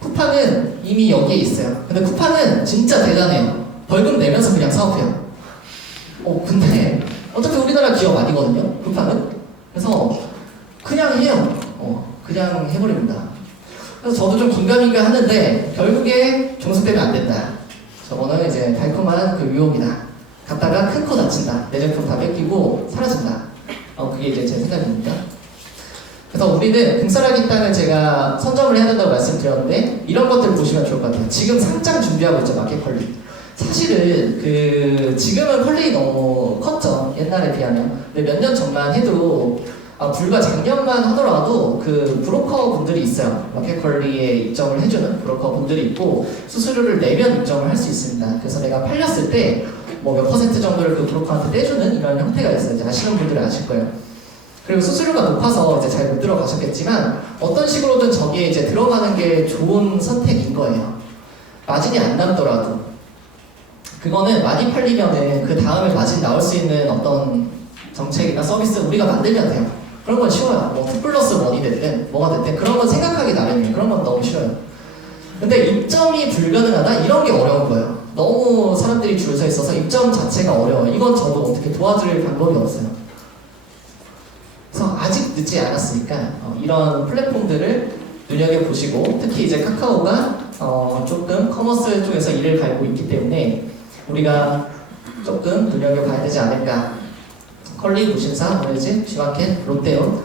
쿠팡은 이미 여기에 있어요. 근데 쿠팡은 진짜 대단해요. 벌금 내면서 그냥 사업해요. 근데 어차피 우리나라 기업 아니거든요. 쿠팡은. 그래서 그냥 해요. 그냥 해버립니다. 그래서 저도 좀 긴가민가 하는데 결국에 종속되면 안 된다. 저거는 이제 달콤한 그 유혹이다. 갔다가 큰 코 다친다. 내 제품 다 뺏기고 사라진다. 그게 이제 제 생각입니다. 그래서 우리는 금싸라기 땅을 제가 선점을 해야 된다고 말씀드렸는데 이런 것들 보시면 좋을 것 같아요. 지금 상장 준비하고 있죠. 마켓컬리. 사실은 지금은 컬리 너무 컸죠. 옛날에 비하면. 근데 몇 년 전만 해도 불과 작년만 하더라도 그 브로커 분들이 있어요. 마켓컬리에 입점을 해주는 브로커 분들이 있고 수수료를 내면 입점을 할 수 있습니다. 그래서 내가 팔렸을 때 뭐 몇 퍼센트 정도를 그 브로커한테 떼주는 이런 형태가 있어요. 이제 아시는 분들은 아실 거예요. 그리고 수수료가 높아서 이제 잘 못 들어가셨겠지만 어떤 식으로든 저기에 이제 들어가는 게 좋은 선택인 거예요. 마진이 안 남더라도 그거는 많이 팔리면은 그 다음에 마진 나올 수 있는 어떤 정책이나 서비스 우리가 만들면 돼요. 그런 건 쉬워요. 뭐 2+1이 됐든 뭐가 됐든 그런 건 생각하기 나름이에요. 그런 건 너무 쉬워요. 근데 입점이 불가능하다? 이런 게 어려운 거예요. 너무 사람들이 줄 서 있어서 입점 자체가 어려워요. 이건 저도 어떻게 도와드릴 방법이 없어요. 그래서 아직 늦지 않았으니까 이런 플랫폼들을 눈여겨보시고 특히 이제 카카오가 조금 커머스 쪽에서 일을 갈고 있기 때문에 우리가 조금 눈여겨봐야 되지 않을까. 컬리, 무신사, 뭐지? G마켓, 롯데온.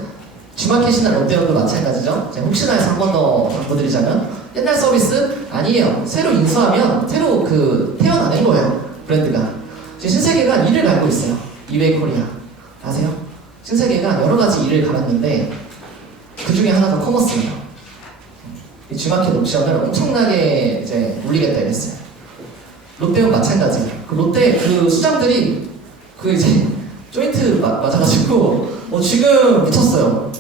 G마켓이나 롯데온도 마찬가지죠. 혹시나 해서 한 번 더 바꿔드리자면 옛날 서비스? 아니에요. 새로 인수하면 새로 태어나는 거예요. 브랜드가. 지금 신세계가 일을 갈고 있어요. 이웨이 코리아. 아세요? 신세계가 여러 가지 일을 갈았는데 그 중에 하나가 커머스예요. 이 G마켓 옵션을 엄청나게 이제 올리겠다 이랬어요. 롯데온 마찬가지예요. 그 롯데 그 수장들이 이제 조인트 맞아가지고 지금 미쳤어요.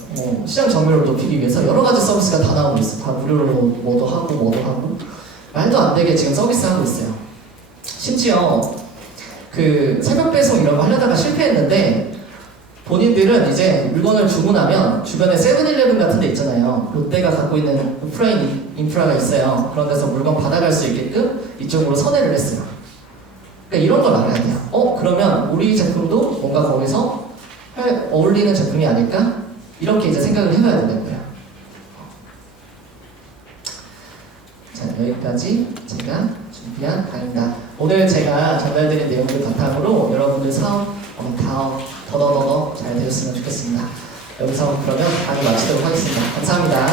시장 점유율을 높이기 위해서 여러 가지 서비스가 다 나오고 있어요. 다 무료로 뭐도 하고 말도 안 되게 지금 서비스 하고 있어요. 심지어 그 새벽 배송 이런 거 하려다가 실패했는데 본인들은 이제 물건을 주문하면 주변에 세븐일레븐 같은 데 있잖아요. 롯데가 갖고 있는 오프라인 인프라가 있어요. 그런 데서 물건 받아갈 수 있게끔 이쪽으로 선회를 했어요. 그러니까 이런 걸 알아야 돼요. 그러면 우리 제품도 뭔가 거기서 어울리는 제품이 아닐까? 이렇게 이제 생각을 해봐야 되는 거예요. 자, 여기까지 제가 준비한 강의입니다. 오늘 제가 전달드린 내용들 바탕으로 여러분들 사업 더더더 잘 되셨으면 좋겠습니다. 여기서 그러면 강의 마치도록 하겠습니다. 감사합니다.